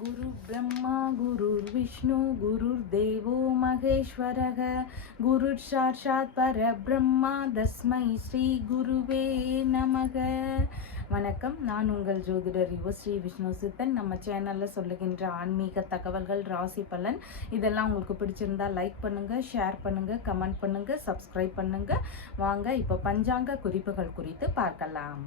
गुरु ब्रह्मा गुरुर्विष्णु गुरुर्देवो महेश्वरः गुरुः साक्षात् परब्रह्मा तस्मै ஸ்ரீ குருவே நமக. வணக்கம், நான் உங்கள் ஜோதிடர் ஸ்ரீ விஷ்ணு சித்தன். நம்ம சேனலில் சொல்லுகின்ற ஆன்மீக தகவல்கள், ராசி பலன் இதெல்லாம் உங்களுக்கு பிடிச்சிருந்தா லைக் பண்ணுங்கள், ஷேர் பண்ணுங்கள், கமெண்ட் பண்ணுங்கள், சப்ஸ்கிரைப் பண்ணுங்கள். வாங்க இப்போ பஞ்சாங்க குறிப்புகள் குறித்து பார்க்கலாம்.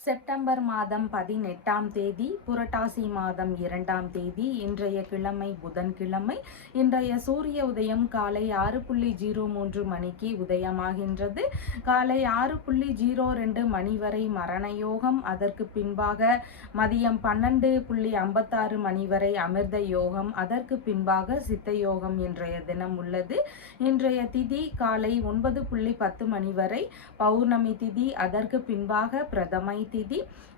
செப்டம்பர் மாதம் 18ஆம் தேதி, புரட்டாசி மாதம் 2ஆம் தேதி, இன்றைய கிழமை புதன்கிழமை. இன்றைய சூரிய உதயம் காலை 6:03 மணிக்கு உதயமாகின்றது. காலை 6:02 மணி வரை மரண யோகம். அதற்கு பின்பாக மதியம் 12:56 மணி வரை அமிர்த யோகம். அதற்கு பின்பாக சித்த யோகம் இன்றைய தினம் உள்ளது. இன்றைய திதி காலை 9:10 மணி வரை பௌர்ணமி திதி. அதற்கு பின்பாக பிரதமை திதி.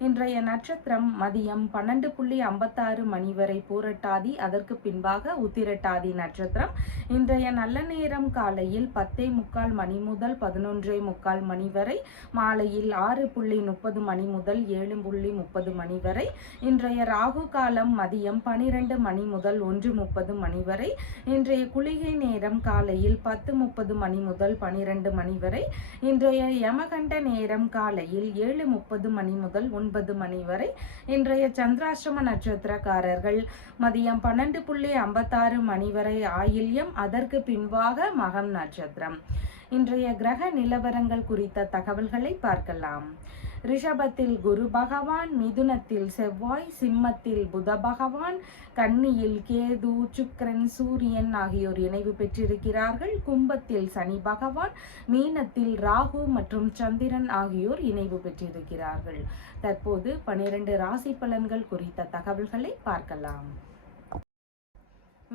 இன்றைய நட்சத்திரம் மதியம் 12:56 மணி வரை பூரட்டாதி. அதற்கு பின்பாக உத்திரட்டாதி நட்சத்திரம். இன்றைய நல்ல நேரம் காலையில் 10:45 மணி முதல் 11:45 மணி வரை, மாலையில் 6:30 மணி முதல் 7:30 மணி வரை. இன்றைய ராகு காலம் மதியம் 12 மணி முதல் 1:30 மணி வரை. இன்றைய குளிகை நேரம் காலையில் 10:30 மணி முதல் 12 மணி வரை. இன்றைய யமகண்ட நேரம் காலையில் 7:30 மணி முதல் 9 மணி வரை. இன்றைய சந்திராஷ்டம நட்சத்திரக்காரர்கள் மதியம் 12:56 மணி வரை ஆயில்யம். அதற்கு பின்பாக மகம் நட்சத்திரம். இன்றைய கிரக நிலவரங்கள் குறித்த தகவல்களை பார்க்கலாம். ரிஷபத்தில் குரு பகவான், மிதுனத்தில் செவ்வாய், சிம்மத்தில் புத பகவான், கன்னியில் கேது, சுக்கிரன், சூரியன் ஆகியோர் இணைவு பெற்றிருக்கிறார்கள். கும்பத்தில் சனி பகவான், மீனத்தில் ராகு மற்றும் சந்திரன் ஆகியோர் இணைவு பெற்றிருக்கிறார்கள். தற்போது 12 ராசி பலன்கள் குறித்த தகவல்களை பார்க்கலாம்.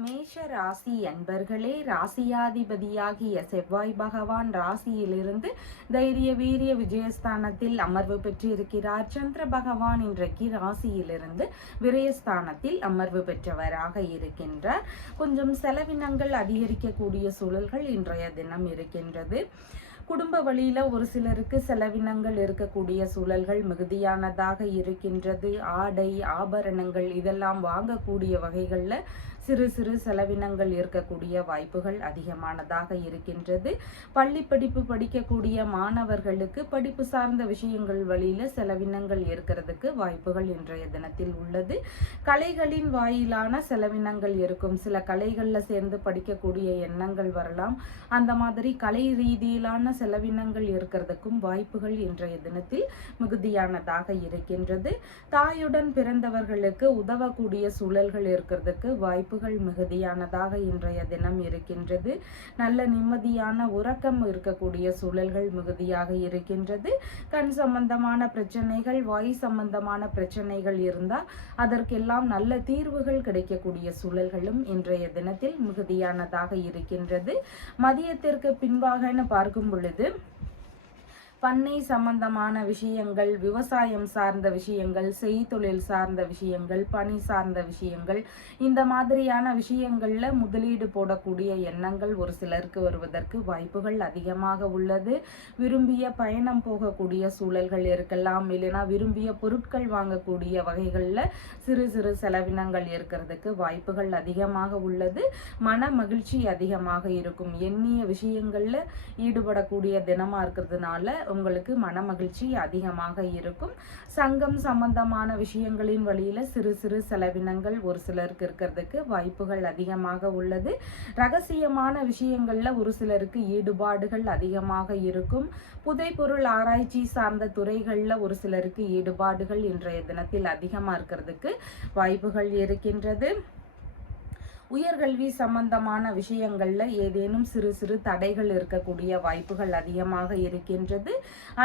மேஷ ராசி அன்பர்களே, ராசியாதிபதியாகிய செவ்வாய் பகவான் ராசியிலிருந்து தைரிய வீரிய விஜயஸ்தானத்தில் அமர்வு பெற்றிருக்கிறார். சந்திர பகவான் இன்றைக்கு ராசியிலிருந்து விரயஸ்தானத்தில் அமர்வு பெற்றவராக இருக்கின்றார். கொஞ்சம் செலவினங்கள் அதிகரிக்கக்கூடிய சூழல்கள் இன்றைய தினம் இருக்கின்றது. குடும்ப வழியில ஒரு சிலருக்கு செலவினங்கள் இருக்கக்கூடிய சூழல்கள் மிகுதியானதாக இருக்கின்றது. ஆடை ஆபரணங்கள் இதெல்லாம் வாங்கக்கூடிய வகைகளில் சிறு சிறு செலவினங்கள் இருக்கக்கூடிய வாய்ப்புகள் அதிகமானதாக இருக்கின்றது. பள்ளி படிப்பு படிக்கக்கூடிய மாணவர்களுக்கு படிப்பு சார்ந்த விஷயங்கள் வழியில செலவினங்கள் இருக்கிறதுக்கு வாய்ப்புகள் இன்றைய தினத்தில் உள்ளது. கலைகளின் வாயிலான செலவினங்கள் இருக்கும். சில கலைகளில் சேர்ந்து படிக்கக்கூடிய எண்ணங்கள் வரலாம். அந்த மாதிரி கலை ரீதியிலான செலவினங்கள் இருக்கிறதுக்கும் வாய்ப்புகள் இன்றைய தினத்தில் மிகுதியானதாக இருக்கின்றது. தாயுடன் பிறந்தவர்களுக்கு உதவக்கூடிய சூழல்கள் இருக்கிறதுக்கு வாய்ப்புகள் மிகுதியானதாக இன்றைய தினம் இருக்கின்றது. நல்ல நிம்மதியான உறக்கம் இருக்கக்கூடிய சூழல்கள் மிகுதியாக இருக்கின்றது. கண் சம்பந்தமான பிரச்சனைகள், வாய் சம்பந்தமான பிரச்சனைகள் இருந்தால் அதற்கெல்லாம் நல்ல தீர்வுகள் கிடைக்கக்கூடிய சூழல்களும் இன்றைய தினத்தில் மிகுதியானதாக இருக்கின்றது. மதியத்திற்கு பின்பாகன்னு பார்க்கும் பொழுது பண்ணை சம்பந்தமான விஷயங்கள், விவசாயம் சார்ந்த விஷயங்கள், செய்தொழில் சார்ந்த விஷயங்கள், பணி சார்ந்த விஷயங்கள், இந்த மாதிரியான விஷயங்கள்ல முதலீடு போடக்கூடிய எண்ணங்கள் ஒரு சிலருக்கு வருவதற்கு வாய்ப்புகள் அதிகமாக உள்ளது. விரும்பிய பயணம் போகக்கூடிய சூழல்கள் இருக்கலாம். இல்லைனா விரும்பிய பொருட்கள் வாங்கக்கூடிய வகைகளில் சிறு சிறு செலவினங்கள் இருக்கிறதுக்கு வாய்ப்புகள் அதிகமாக உள்ளது. மன மகிழ்ச்சி அதிகமாக இருக்கும். எண்ணிய விஷயங்கள்ல ஈடுபடக்கூடிய தினமா இருக்கிறதுனால உங்களுக்கு மன மகிழ்ச்சி அதிகமாக இருக்கும். சங்கம் சம்பந்தமான விஷயங்களின் வழியில சிறு சிறு செலவினங்கள் ஒரு சிலருக்கு இருக்கிறதுக்கு வாய்ப்புகள் அதிகமாக உள்ளது. ரகசியமான விஷயங்கள்ல ஒரு சிலருக்கு ஈடுபாடுகள் அதிகமாக இருக்கும். புதைபொருள் ஆராய்ச்சி சார்ந்த துறைகள்ல ஒரு சிலருக்கு ஈடுபாடுகள் இன்றைய தினத்தில் அதிகமா இருக்கிறதுக்கு வாய்ப்புகள் இருக்கின்றது. உயர்கல்வி சம்பந்தமான விஷயங்கள்ல ஏதேனும் சிறு சிறு தடைகள் இருக்கக்கூடிய வாய்ப்புகள் அதிகமாக இருக்கின்றது.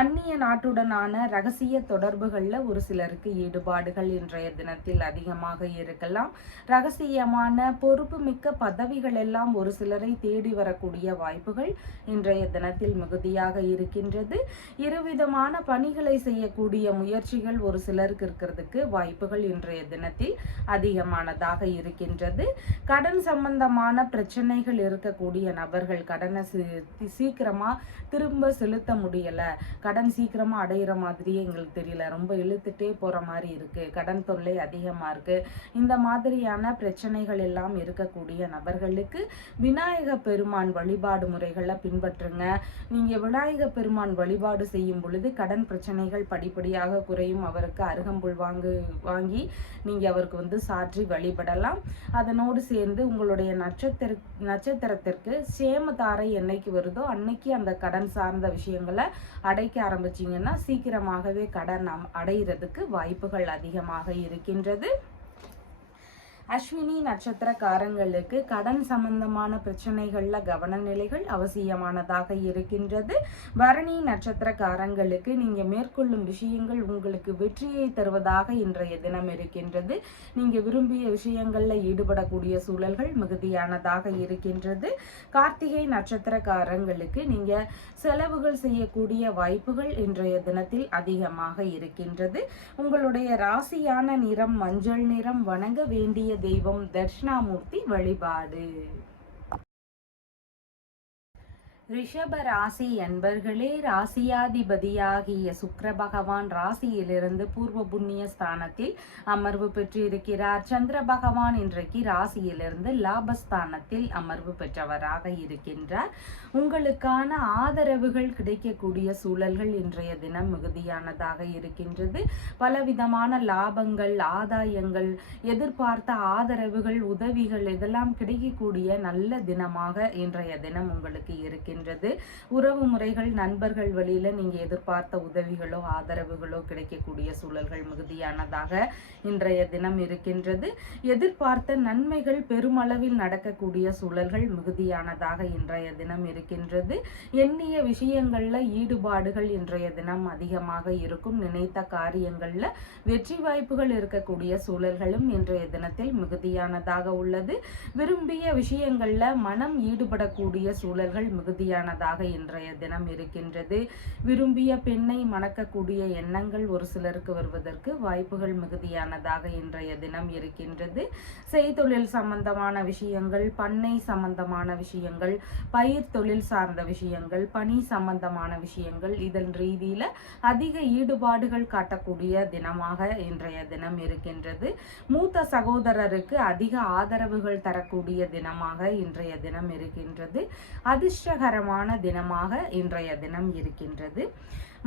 அந்நிய நாட்டுடனான ரகசிய தொடர்புகள்ல ஒரு சிலருக்கு ஈடுபாடுகள் இன்றைய தினத்தில் அதிகமாக இருக்கலாம். ரகசியமான பொறுப்பு மிக்க பதவிகள் எல்லாம் ஒரு சிலரை தேடி வரக்கூடிய வாய்ப்புகள் இன்றைய தினத்தில் மிகுதியாக இருக்கின்றது. இருவிதமான பணிகளை செய்யக்கூடிய முயற்சிகள் ஒரு சிலருக்கு இருக்கிறதுக்கு வாய்ப்புகள் இன்றைய தினத்தில் அதிகமானதாக இருக்கின்றது. கடன் சம்பந்தமான பிரச்சனைகள் இருக்கக்கூடிய நபர்கள் கடனை சீக்கிரமா திரும்ப செலுத்த முடியல, கடன் சீக்கிரமா அடையிற மாதிரியே எங்களுக்கு தெரியல, ரொம்ப இழுத்துட்டே போற மாதிரி இருக்கு, கடன் தொல்லை அதிகமா இருக்கு, இந்த மாதிரியான பிரச்சனைகள் எல்லாம் இருக்கக்கூடிய நபர்களுக்கு விநாயக பெருமான் வழிபாடு முறைகளை பின்பற்றுங்க. நீங்க விநாயக பெருமான் வழிபாடு செய்யும் பொழுது கடன் பிரச்சனைகள் படிப்படியாக குறையும். அவருக்கு அருகம்புல் வாங்கி நீங்க அவருக்கு சாற்றி வழிபடலாம். அதனோடு சேர்ந்து உங்களுடைய நட்சத்திரத்திற்கு சேமதாரை என்னைக்கு வருதோ அன்னைக்கு அந்த கடன் சார்ந்த விஷயங்களை அடைக்க ஆரம்பிச்சீங்கன்னா சீக்கிரமாகவே கடன் அடைகிறதுக்கு வாய்ப்புகள் அதிகமாக இருக்கின்றது. அஸ்வினி நட்சத்திரக்காரங்களுக்கு கடன் சம்பந்தமான பிரச்சனைகள்ல கவனநிலைகள் அவசியமானதாக இருக்கின்றது. பரணி நட்சத்திரக்காரங்களுக்கு நீங்க மேற்கொள்ளும் விஷயங்கள் உங்களுக்கு வெற்றியை தருவதாக இன்றைய தினம் இருக்கின்றது. நீங்க விரும்பிய விஷயங்கள்ல ஈடுபடக்கூடிய சூழல்கள் மிகுதியானதாக இருக்கின்றது. கார்த்திகை நட்சத்திரக்காரங்களுக்கு நீங்க செலவுகள் செய்யக்கூடிய வாய்ப்புகள் இன்றைய தினத்தில் அதிகமாக இருக்கின்றது. உங்களுடைய ராசியான நிறம் மஞ்சள் நிறம். வணங்க வேண்டிய தெய்வம் தட்சிணாமூர்த்தி வழிபாடு. ரிஷப ராசி என்பர்களே, ராசியாதிபதியாகிய சுக்கிர பகவான் ராசியிலிருந்து பூர்வ புண்ணிய ஸ்தானத்தில் அமர்வு பெற்றிருக்கிறார். சந்திர பகவான் இன்றைக்கு ராசியிலிருந்து லாபஸ்தானத்தில் அமர்வு பெற்றவராக இருக்கின்றார். உங்களுக்கான ஆதரவுகள் கிடைக்கக்கூடிய சூழல்கள் இன்றைய தினம் மிகுதியானதாக இருக்கின்றது. பலவிதமான லாபங்கள், ஆதாயங்கள், எதிர்பார்த்த ஆதரவுகள், உதவிகள் இதெல்லாம் கிடைக்கக்கூடிய நல்ல தினமாக இன்றைய தினம் உங்களுக்கு இருக்கின்றது. உறவு முறைகள், நண்பர்கள் வழியில நீங்க எதிர்பார்த்த உதவிகளோ ஆதரவுகளோ கிடைக்கக்கூடிய சூழல்கள் மிகுதியானதாக இன்றைய தினம் இருக்கின்றது. எதிர்பார்த்த நன்மைகள் பெருமளவில் நடக்கக்கூடிய சூழல்கள் மிகுதியானதாக இன்றைய தினம் இருக்கின்றது. எண்ணிய விஷயங்கள்ல ஈடுபாடுகள் இன்றைய தினம் அதிகமாக இருக்கும். நினைத்த காரியங்கள்ல வெற்றி வாய்ப்புகள் இருக்கக்கூடிய சூழல்களும் இன்றைய தினத்தில் மிகுதியானதாக உள்ளது. விரும்பிய விஷயங்கள்ல மனம் ஈடுபடக்கூடிய சூழல்கள் மிகுதியானதாக இன்றைய தினம் இருக்கின்றது. விரும்பிய பெண்ணை மணக்கக்கூடிய எண்ணங்கள் ஒரு சிலருக்கு வருவதற்கு வாய்ப்புகள் மிகுதியானதாக இன்றைய தினம் இருக்கின்றது. செய்தொழில் சம்பந்தமான விஷயங்கள், பண்ணை சம்பந்தமான விஷயங்கள், பயிர் தொழில் சார்ந்த விஷயங்கள், பணி சம்பந்தமான விஷயங்கள், இதன் ரீதியில அதிக ஈடுபாடுகள் காட்டக்கூடிய தினமாக இன்றைய தினம் இருக்கின்றது. மூத்த சகோதரருக்கு அதிக ஆதரவுகள் தரக்கூடிய தினமாக இன்றைய தினம் இருக்கின்றது. அதிர்ஷ்டகரமான தினமாக இன்றைய தினம் இருக்கின்றது.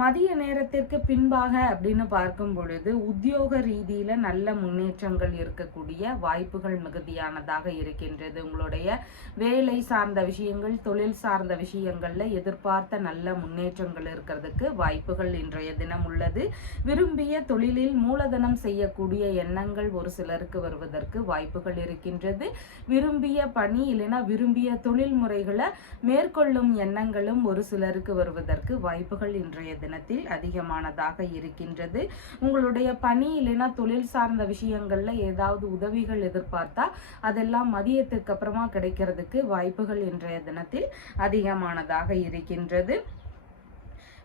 மதிய நேரத்திற்கு பின்பாக அப்படின்னு பார்க்கும் பொழுது உத்தியோக ரீதியில நல்ல முன்னேற்றங்கள் இருக்கக்கூடிய வாய்ப்புகள் மிகுதியானதாக இருக்கின்றது. உங்களுடைய வேலை சார்ந்த விஷயங்கள், தொழில் சார்ந்த விஷயங்கள்ல எதிர்பார்த்த நல்ல முன்னேற்றங்கள் இருக்கிறதுக்கு வாய்ப்புகள் இன்றைய தினம் உள்ளது. விரும்பிய தொழிலில் மூலதனம் செய்யக்கூடிய எண்ணங்கள் ஒரு சிலருக்கு வருவதற்கு வாய்ப்புகள் இருக்கின்றது. விரும்பிய பணி இல்லைன்னா விரும்பிய தொழில் முறைகளை மேற்கொள்ளும் எண்ணங்களும் ஒரு சிலருக்கு வருவதற்கு வாய்ப்புகள் இன்றைய தினத்தில் அதிகமானதாக இருக்கின்றது. உங்களுடைய பணி இல்லைன்னா தொழில் சார்ந்த விஷயங்கள்ல ஏதாவது உதவிகள் எதிர்பார்த்தா அதெல்லாம் மதியத்துக்கு அப்புறமா கிடைக்கிறதுக்கு வாய்ப்புகள் இன்றைய தினத்தில் அதிகமானதாக இருக்கின்றது.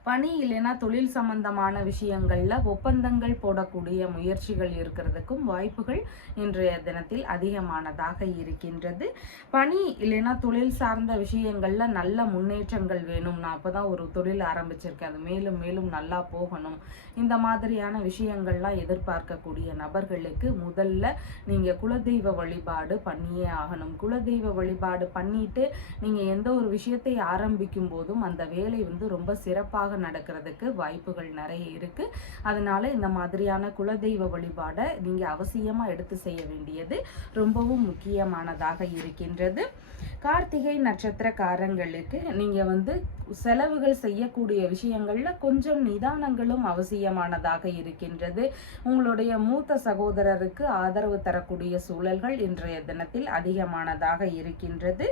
பணி இல்லைன்னா தொழில் சம்பந்தமான விஷயங்கள்ல ஒப்பந்தங்கள் போடக்கூடிய முயற்சிகள் இருக்கிறதுக்கும் வாய்ப்புகள் இன்றைய தினத்தில் அதிகமானதாக இருக்கின்றது. பணி இல்லைன்னா தொழில் சார்ந்த விஷயங்கள்ல நல்ல முன்னேற்றங்கள் வேணும், நான் அப்பதான் ஒரு தொழில் ஆரம்பிச்சிருக்கேன், அது மேலும் மேலும் நல்லா போகணும், இந்த மாதிரியான விஷயங்கள்லாம் எதிர்பார்க்கக்கூடிய நபர்களுக்கு முதல்ல நீங்க குலதெய்வ வழிபாடு பண்ணியே ஆகணும். குலதெய்வ வழிபாடு பண்ணிட்டு நீங்க எந்த ஒரு விஷயத்தை ஆரம்பிக்கும் போதும் அந்த வேலை ரொம்ப சிறப்பாக நடக்கிறதுக்கு வாய்ப்புகள் நிறைய இருக்கு. அதனால இந்த மாதிரியான குலதெய்வ வழிபாடை நீங்க அவசியமா எடுத்து செய்ய வேண்டியது ரொம்பவும் முக்கியமானதாக இருக்கின்றது. கார்த்திகை நட்சத்திரக்காரங்களுக்கு நீங்க செலவுகள் செய்யக்கூடிய விஷயங்கள்ல கொஞ்சம் நிதானங்களும் அவசியமானதாக இருக்கின்றது. உங்களுடைய மூத்த சகோதரருக்கு ஆதரவு தரக்கூடிய சூழல்கள் இன்றைய தினத்தில் அதிகமானதாக இருக்கின்றது.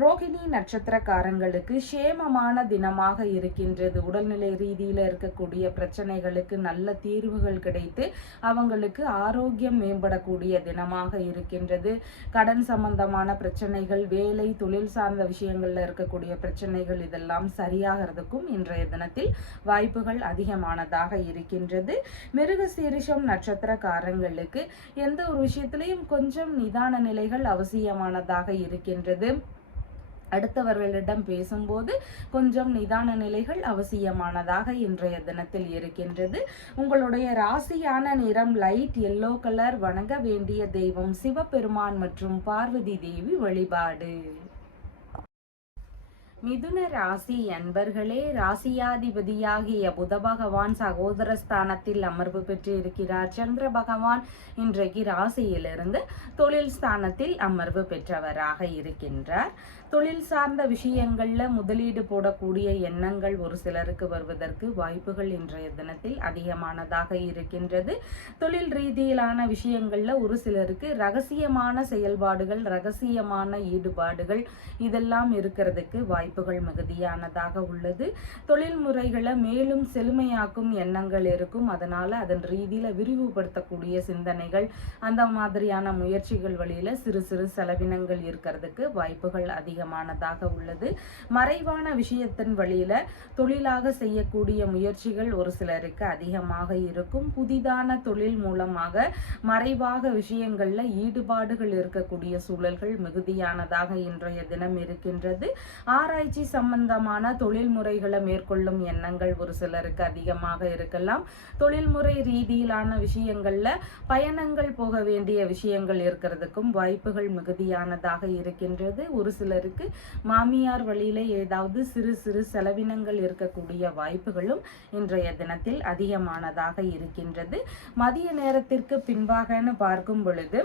ரோகிணி நட்சத்திரக்காரங்களுக்கு சேமமான தினமாக இருக்கின்றது. உடல்நிலை ரீதியில இருக்கக்கூடிய பிரச்சனைகளுக்கு நல்ல தீர்வுகள் கிடைத்து அவங்களுக்கு ஆரோக்கியம் மேம்படக்கூடிய தினமாக இருக்கின்றது. கடன் சம்பந்தமான பிரச்சனைகள், வேலை தொழில் சார்ந்த விஷயங்கள்ல இருக்கக்கூடிய பிரச்சனைகள் இதெல்லாம் சரியாகிறதுக்கும் இன்றைய தினத்தில் வாய்ப்புகள் அதிகமானதாக இருக்கின்றது. மிருகசீரிஷம் நட்சத்திரக்காரங்களுக்கு எந்த ஒரு விஷயத்திலையும் கொஞ்சம் நிதான நிலைகள் அவசியமானதாக இருக்கின்றது. அடுத்தவர்களிடம் பேசும்போது கொஞ்சம் நிதான நிலைகள் அவசியமானதாக இன்றைய தினத்தில் இருக்கின்றது. உங்களுடைய ராசியான நிறம் லைட் எல்லோ கலர். வணங்க வேண்டிய தெய்வம் சிவபெருமான் மற்றும் பார்வதி தேவி வழிபாடு. மிதுன ராசி அன்பர்களே, ராசியாதிபதியாகிய புத பகவான் சகோதர ஸ்தானத்தில் அமர்வு பெற்று இருக்கிறார். சந்திர பகவான் இன்றைக்கு ராசியிலிருந்து தொழில் ஸ்தானத்தில் அமர்வு பெற்றவராக இருக்கின்றார். தொழில் சார்ந்த விஷயங்கள்ல முதலீடு போடக்கூடிய எண்ணங்கள் ஒரு சிலருக்கு வருவதற்கு வாய்ப்புகள் இன்றைய தினத்தில் அதிகமானதாக இருக்கின்றது. தொழில் ரீதியிலான விஷயங்கள்ல ஒரு சிலருக்கு ரகசியமான செயல்பாடுகள், ரகசியமான ஈடுபாடுகள் இதெல்லாம் இருக்கிறதுக்கு வாய்ப்புகள் மிகுதியானதாக உள்ளது. தொழில் முறைகளை மேலும் செழுமையாக்கும் எண்ணங்கள் இருக்கும். அதனால அதன் ரீதியில விரிவுபடுத்தக்கூடிய சிந்தனைகள், அந்த மாதிரியான முயற்சிகள் வழியில சிறு சிறு செலவினங்கள் இருக்கிறதுக்கு வாய்ப்புகள் அதிகமானதாக உள்ளது. மறைவான விஷயத்தின் வழியில தொழிலாக செய்யக்கூடிய முயற்சிகள் ஒரு சிலருக்கு அதிகமாக இருக்கும். புதிதான தொழில் மூலமாக மறைவாக விஷயங்கள்ல ஈடுபாடுகள் இருக்கக்கூடிய சூழல்கள் மிகுதியானதாக இன்றைய தினம் இருக்கின்றது. ஆராய்ச்சி சம்பந்தமான தொழில் முறைகளை மேற்கொள்ளும் எண்ணங்கள் ஒரு சிலருக்கு அதிகமாக இருக்கலாம். தொழில்முறை ரீதியிலான விஷயங்கள்ல பயணங்கள் போக வேண்டிய விஷயங்கள் இருக்கிறதுக்கும் வாய்ப்புகள் மிகுதியானதாக இருக்கின்றது. ஒரு சிலருக்கு மாமியார் வழியில ஏதாவது சிறு சிறு செலவினங்கள் இருக்கக்கூடிய வாய்ப்புகளும் இன்றைய தினத்தில் அதிகமானதாக இருக்கின்றது. மதிய நேரத்திற்கு பின்பாகன்னு பார்க்கும் பொழுது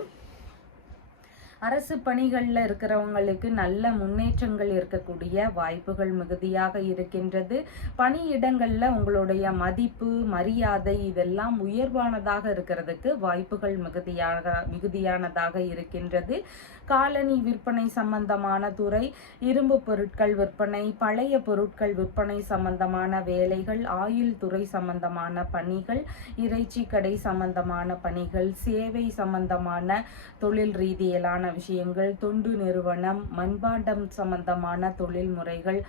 அரசு பணிகளில் இருக்கிறவங்களுக்கு நல்ல முன்னேற்றங்கள் இருக்கக்கூடிய வாய்ப்புகள் மிகுதியாக இருக்கின்றது. பணியிடங்களில் உங்களுடைய மதிப்பு, மரியாதை இதெல்லாம் உயர்வானதாக இருக்கிறதுக்கு வாய்ப்புகள் மிகுதியானதாக இருக்கின்றது. காலணி விற்பனை சம்பந்தமான துறை, இரும்பு பொருட்கள் விற்பனை, பழைய பொருட்கள் விற்பனை சம்பந்தமான வேலைகள், ஆயில் துறை சம்பந்தமான பணிகள், இறைச்சி கடை சம்பந்தமான பணிகள், சேவை சம்பந்தமான தொழில் ரீதியிலான விஷயங்கள், தொண்டு நிறுவனம், மண்பாண்டம் சம்பந்தமான தொழில் முறைகள்,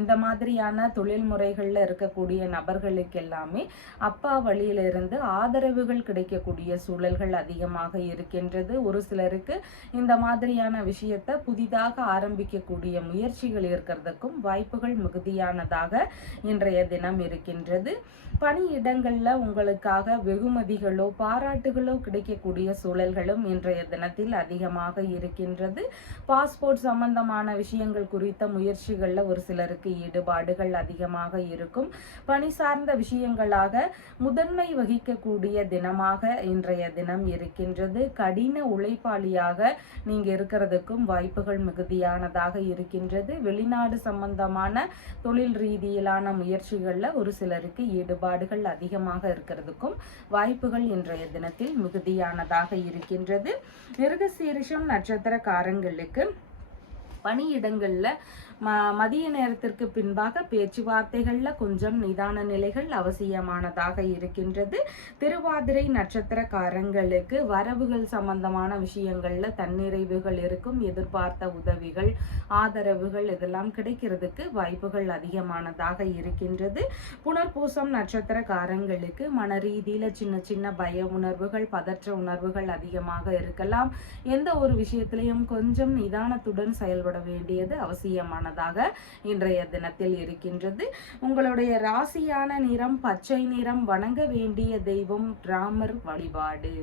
இந்த மாதிரியான தொழில் முறைகள்ல இருக்கக்கூடிய நபர்களுக்கு எல்லாமே அப்பா வழியிலிருந்து ஆதரவுகள் கிடைக்கக்கூடிய சூழல்கள் அதிகமாக இருக்கின்றது. ஒரு சிலருக்கு இந்த மாதிரியான விஷயத்தை புதிதாக ஆரம்பிக்கக்கூடிய முயற்சிகள் இருக்கிறதுக்கும் வாய்ப்புகள் மிகுதியானதாக இன்றைய தினம் இருக்கின்றது. பணியிடங்கள்ல உங்களுக்காக வெகுமதிகளோ பாராட்டுகளோ கிடைக்கக்கூடிய சூழல்களும் இன்றைய தினத்தில் அதிகமாக இருக்கின்றது. பாஸ்போர்ட் சம்பந்தமான விஷயங்கள் குறித்த முயற்சிகள்ல ஒரு சிலருக்கு ஈடுபாடுகள் அதிகமாக இருக்கும். பணி சார்ந்த விஷயங்களாக முதன்மை வகிக்கக்கூடிய தினமாக இன்றைய தினம் இருக்கின்றது. கடின உழைப்பாளியாக நீங்க இருக்கிறதுக்கும் வாய்ப்புகள் மிகுதியானதாக இருக்கின்றது. வெளிநாடு சம்பந்தமான தொழில் ரீதியிலான முயற்சிகள்ல ஒரு சிலருக்கு ஈடுபாடுகள் அதிகமாக இருக்கிறதுக்கும் வாய்ப்புகள் இன்றைய தினத்தில் மிகுதியானதாக இருக்கின்றது. மிருகசீரிஷம் நட்சத்திரக்காரங்களுக்கு பணியிடங்கள்ல மதிய நேரத்திற்கு பின்பாக பேச்சுவார்த்தைகள்ல கொஞ்சம் நிதான நிலைகள் அவசியமானதாக இருக்கின்றது. திருவாதிரை நட்சத்திரக்காரங்களுக்கு வரவுகள் சம்பந்தமான விஷயங்கள்ல தன்னிறைவுகள் இருக்கும். எதிர்பார்த்த உதவிகள், ஆதரவுகள் இதெல்லாம் கிடைக்கிறதுக்கு வாய்ப்புகள் அதிகமானதாக இருக்கின்றது. புனர்பூசம் நட்சத்திரக்காரங்களுக்கு மன ரீதியில சின்ன சின்ன பய உணர்வுகள், பதற்ற உணர்வுகள் அதிகமாக இருக்கலாம். எந்த ஒரு விஷயத்திலையும் கொஞ்சம் நிதானத்துடன் செயல்பட வேண்டியது அவசியமானதாக இன்றைய தினத்தில் இருக்கின்றது. உங்களுடைய ராசியான நிறம் பச்சை நிறம். வணங்க வேண்டிய தெய்வம் ராமர் வழிபாடு.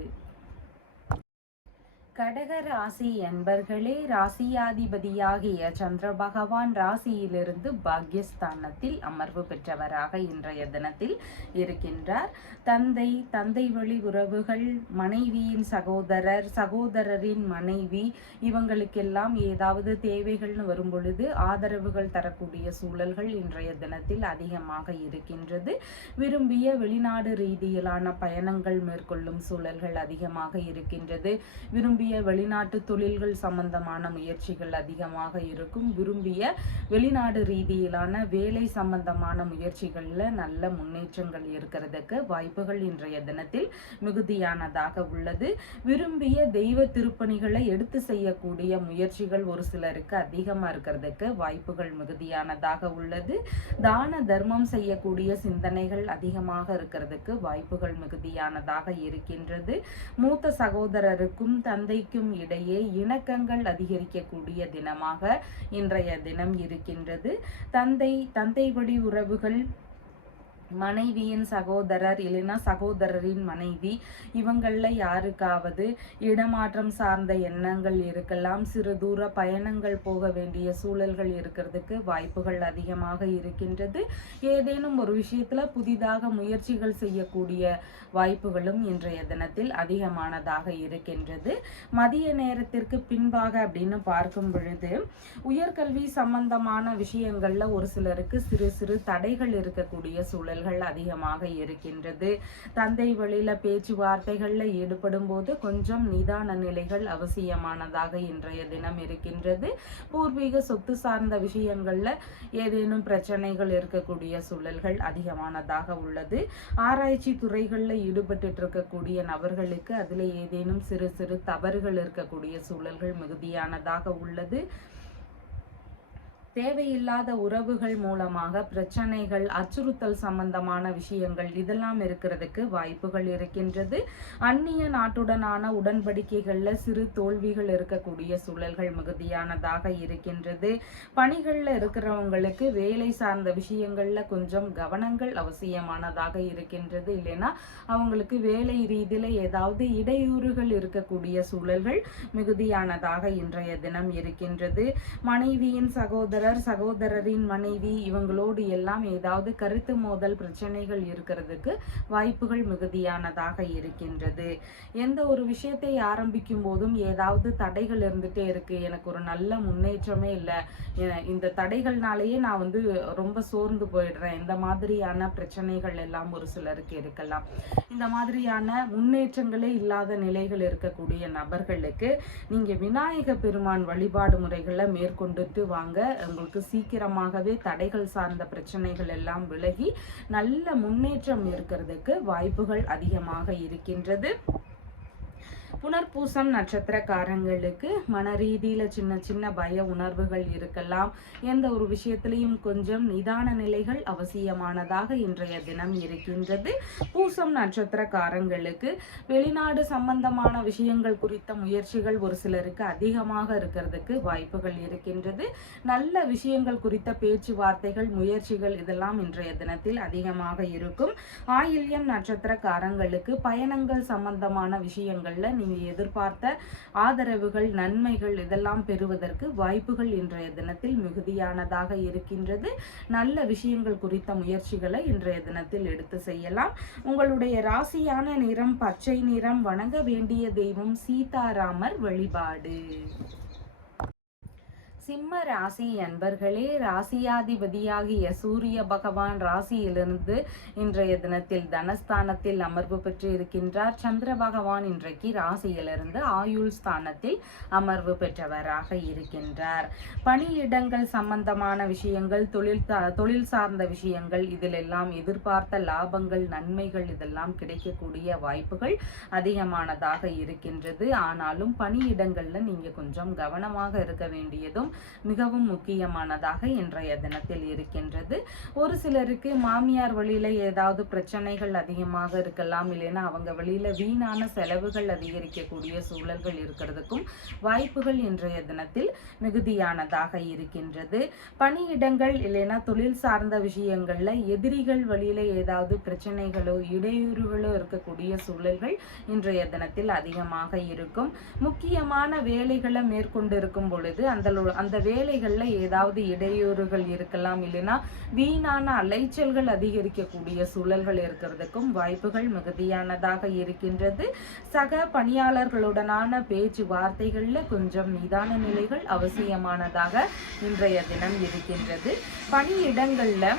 கடக ராசி என்பர்களே, ராசியாதிபதியாகிய சந்திர பகவான் ராசியிலிருந்து பாக்யஸ்தானத்தில் அமர்வு பெற்றவராக இன்றைய தினத்தில் இருக்கின்றார். தந்தை வழி உறவுகள், மனைவியின் சகோதரர், சகோதரரின் மனைவி இவங்களுக்கெல்லாம் ஏதாவது தேவைகள்னு வரும் பொழுது ஆதரவுகள் தரக்கூடிய சூழல்கள் இன்றைய தினத்தில் அதிகமாக இருக்கின்றது. விரும்பிய வெளிநாடு ரீதியிலான பயணங்கள் மேற்கொள்ளும் சூழல்கள் அதிகமாக இருக்கின்றது. விரும்பிய விரும்பிய வெளிநாட்டு தொழில்கள் சம்பந்தமான முயற்சிகள் அதிகமாக இருக்கும். விரும்பிய வெளிநாடு ரீதியிலான வேலை சம்பந்தமான முயற்சிகளில் நல்ல முன்னேற்றங்கள் இருக்கிறதுக்கு வாய்ப்புகள் இன்றைய தினத்தில் மிகுதியானதாக உள்ளது. விரும்பிய தெய்வ திருப்பணிகளை எடுத்து செய்யக்கூடிய முயற்சிகள் ஒரு சிலருக்கு அதிகமாக இருக்கிறதுக்கு வாய்ப்புகள் மிகுதியானதாக உள்ளது. தான தர்மம் செய்யக்கூடிய சிந்தனைகள் அதிகமாக இருக்கிறதுக்கு வாய்ப்புகள் மிகுதியானதாக இருக்கின்றது. மூத்த சகோதரருக்கும் தந்தைக்கும் இடையே இணக்கங்கள் அதிகரிக்கக்கூடிய தினமாக இன்றைய தினம் இருக்கின்றது. தந்தை வழி உறவுகள், மனைவியின் சகோதரர் இல்லைன்னா சகோதரரின் மனைவி, இவங்களில் யாருக்காவது இடமாற்றம் சார்ந்த எண்ணங்கள் இருக்கலாம். சிறு தூர பயணங்கள் போக வேண்டிய சூழல்கள் இருக்கிறதுக்கு வாய்ப்புகள் அதிகமாக இருக்கின்றது. ஏதேனும் ஒரு விஷயத்தில் புதிதாக முயற்சிகள் செய்யக்கூடிய வாய்ப்புகளும் இன்றைய தினத்தில் அதிகமானதாக இருக்கின்றது. மதிய நேரத்திற்கு பின்பாக அப்படின்னு பார்க்கும் பொழுது உயர்கல்வி சம்பந்தமான விஷயங்கள்ல ஒரு சிலருக்கு சிறு சிறு தடைகள் இருக்கக்கூடிய சூழல் அதிகமாக இருக்கின்றது. தந்தை வழியில பேச்சுவார்த்தைகள்ல ஈடுபடும் போது கொஞ்சம் நிதான நிலைகள் அவசியமானதாக இன்றைய தினம் இருக்கின்றது. பூர்வீக சொத்து சார்ந்த விஷயங்கள்ல ஏதேனும் பிரச்சனைகள் இருக்கக்கூடிய சூழல்கள் அதிகமானதாக உள்ளது. ஆராய்ச்சி துறைகள்ல ஈடுபட்டு இருக்கக்கூடிய நபர்களுக்கு அதுல ஏதேனும் சிறு சிறு தவறுகள் இருக்கக்கூடிய சூழல்கள் மிகுதியானதாக உள்ளது. தேவையில்லாத உறவுகள் மூலமாக பிரச்சனைகள், அச்சுறுத்தல் சம்பந்தமான விஷயங்கள் இதெல்லாம் இருக்கிறதுக்கு வாய்ப்புகள் இருக்கின்றது. அந்நிய நாட்டுடனான உடன்படிக்கைகள்ல சிறு தோல்விகள் இருக்கக்கூடிய சூழல்கள் மிகுதியானதாக இருக்கின்றது. பணிகள்ல இருக்கிறவங்களுக்கு வேலை சார்ந்த விஷயங்கள்ல கொஞ்சம் கவனங்கள் அவசியமானதாக இருக்கின்றது. இல்லைன்னா அவங்களுக்கு வேலை ரீதியில ஏதாவது இடையூறுகள் இருக்கக்கூடிய சூழல்கள் மிகுதியானதாக இன்றைய தினம் இருக்கின்றது. மனைவியின் சகோதரரின் மனைவி இவங்களோடு எல்லாம் ஏதாவது கருத்து மோதல் பிரச்சனைகள் இருக்கிறதுக்கு வாய்ப்புகள் மிகுதியானதாக இருக்கின்றது. எந்த ஒரு விஷயத்தை ஆரம்பிக்கும் போதும் ஏதாவது தடைகள் இருந்துட்டே இருக்கு, எனக்கு ஒரு நல்ல முன்னேற்றமே இல்லை, இந்த தடைகள்னாலேயே நான் ரொம்ப சோர்ந்து போயிடுறேன், இந்த மாதிரியான பிரச்சனைகள் எல்லாம் ஒரு சிலருக்கு இருக்கலாம். இந்த மாதிரியான முன்னேற்றங்களே இல்லாத நிலைகள் இருக்கக்கூடிய நபர்களுக்கு நீங்க விநாயக பெருமான் வழிபாடு முறைகளை மேற்கொண்டுட்டு வாங்க. உங்களுக்கு சீக்கிரமாகவே தடைகள் சார்ந்த பிரச்சனைகள் எல்லாம் விலகி நல்ல முன்னேற்றம் இருக்கிறதுக்கு வாய்ப்புகள் அதிகமாக இருக்கின்றது. புனர்பூசம் நட்சத்திரக்காரங்களுக்கு மன ரீதியில சின்ன சின்ன பய உணர்வுகள் இருக்கலாம். எந்த ஒரு விஷயத்திலையும் கொஞ்சம் நிதான நிலைகள் அவசியமானதாக இன்றைய தினம் இருக்கின்றது. பூசம் நட்சத்திரக்காரங்களுக்கு வெளிநாடு சம்பந்தமான விஷயங்கள் குறித்த முயற்சிகள் ஒரு சிலருக்கு அதிகமாக இருக்கிறதுக்கு வாய்ப்புகள் இருக்கின்றது. நல்ல விஷயங்கள் குறித்த பேச்சுவார்த்தைகள், முயற்சிகள் இதெல்லாம் இன்றைய தினத்தில் அதிகமாக இருக்கும். ஆயில்யம் நட்சத்திரக்காரங்களுக்கு பயணங்கள் சம்பந்தமான விஷயங்கள்ல நீங்க எதிர்பார்த்த ஆதரவுகள், நன்மைகள் இதெல்லாம் பெறுவதற்கு வாய்ப்புகள் இன்றைய தினத்தில் மிகுதியானதாக இருக்கின்றது. நல்ல விஷயங்கள் குறித்த முயற்சிகளை இன்றைய தினத்தில் எடுத்து செய்யலாம். உங்களுடைய ராசியான நிறம் பச்சை நிறம். வணங்க வேண்டிய தெய்வம் சீதாராமர் வழிபாடு. சிம்ம ராசி அன்பர்களே, ராசியாதிபதியாகிய சூரிய பகவான் ராசியிலிருந்து இன்றைய தினத்தில் தனஸ்தானத்தில் அமர்வு பெற்று இருக்கின்றார். சந்திர பகவான் இன்றைக்கு ராசியிலிருந்து ஆயுள் ஸ்தானத்தில் அமர்வு பெற்றவராக இருக்கின்றார். பணியிடங்கள் சம்பந்தமான விஷயங்கள், தொழில் சார்ந்த விஷயங்கள் இதிலெல்லாம் எதிர்பார்த்த லாபங்கள், நன்மைகள் இதெல்லாம் கிடைக்கக்கூடிய வாய்ப்புகள் அதிகமானதாக இருக்கின்றது. ஆனாலும் பணியிடங்கள்ல நீங்க கொஞ்சம் கவனமாக இருக்க வேண்டியதும் மிகவும் முக்கியமானதாக இன்றைய தினத்தில் இருக்கின்றது. ஒரு சிலருக்கு மாமியார் வழியில ஏதாவது பிரச்சனைகள் அதிகமாக இருக்கலாம். இல்லைன்னா அவங்க வழியில வீணான செலவுகள் அதிகரிக்கக்கூடிய சூழல்கள் இருக்கிறதுக்கும் வாய்ப்புகள் இன்றைய தினத்தில் மிகுதியானதாக இருக்கின்றது. பணியிடங்கள் இல்லைன்னா தொழில் சார்ந்த விஷயங்கள்ல எதிரிகள் வழியில ஏதாவது பிரச்சனைகளோ இடையூறுகளோ இருக்கக்கூடிய சூழல்கள் இன்றைய தினத்தில் அதிகமாக இருக்கும். முக்கியமான வேலைகளை மேற்கொண்டு இருக்கும் பொழுது அந்த வேலைகள்ல ஏதாவது இடையூறுகள் இருக்கலாம். இல்லைன்னா வீணான அலைச்சல்கள் அதிகரிக்கக்கூடிய சூழல்கள் இருக்கிறதுக்கும் வாய்ப்புகள் மிகுதியானதாக இருக்கின்றது. சக பணியாளர்களுடனான பேச்சுவார்த்தைகள்ல கொஞ்சம் நிதான நிலைகள் அவசியமானதாக இன்றைய தினம் இருக்கின்றது. பணியிடங்கள்ல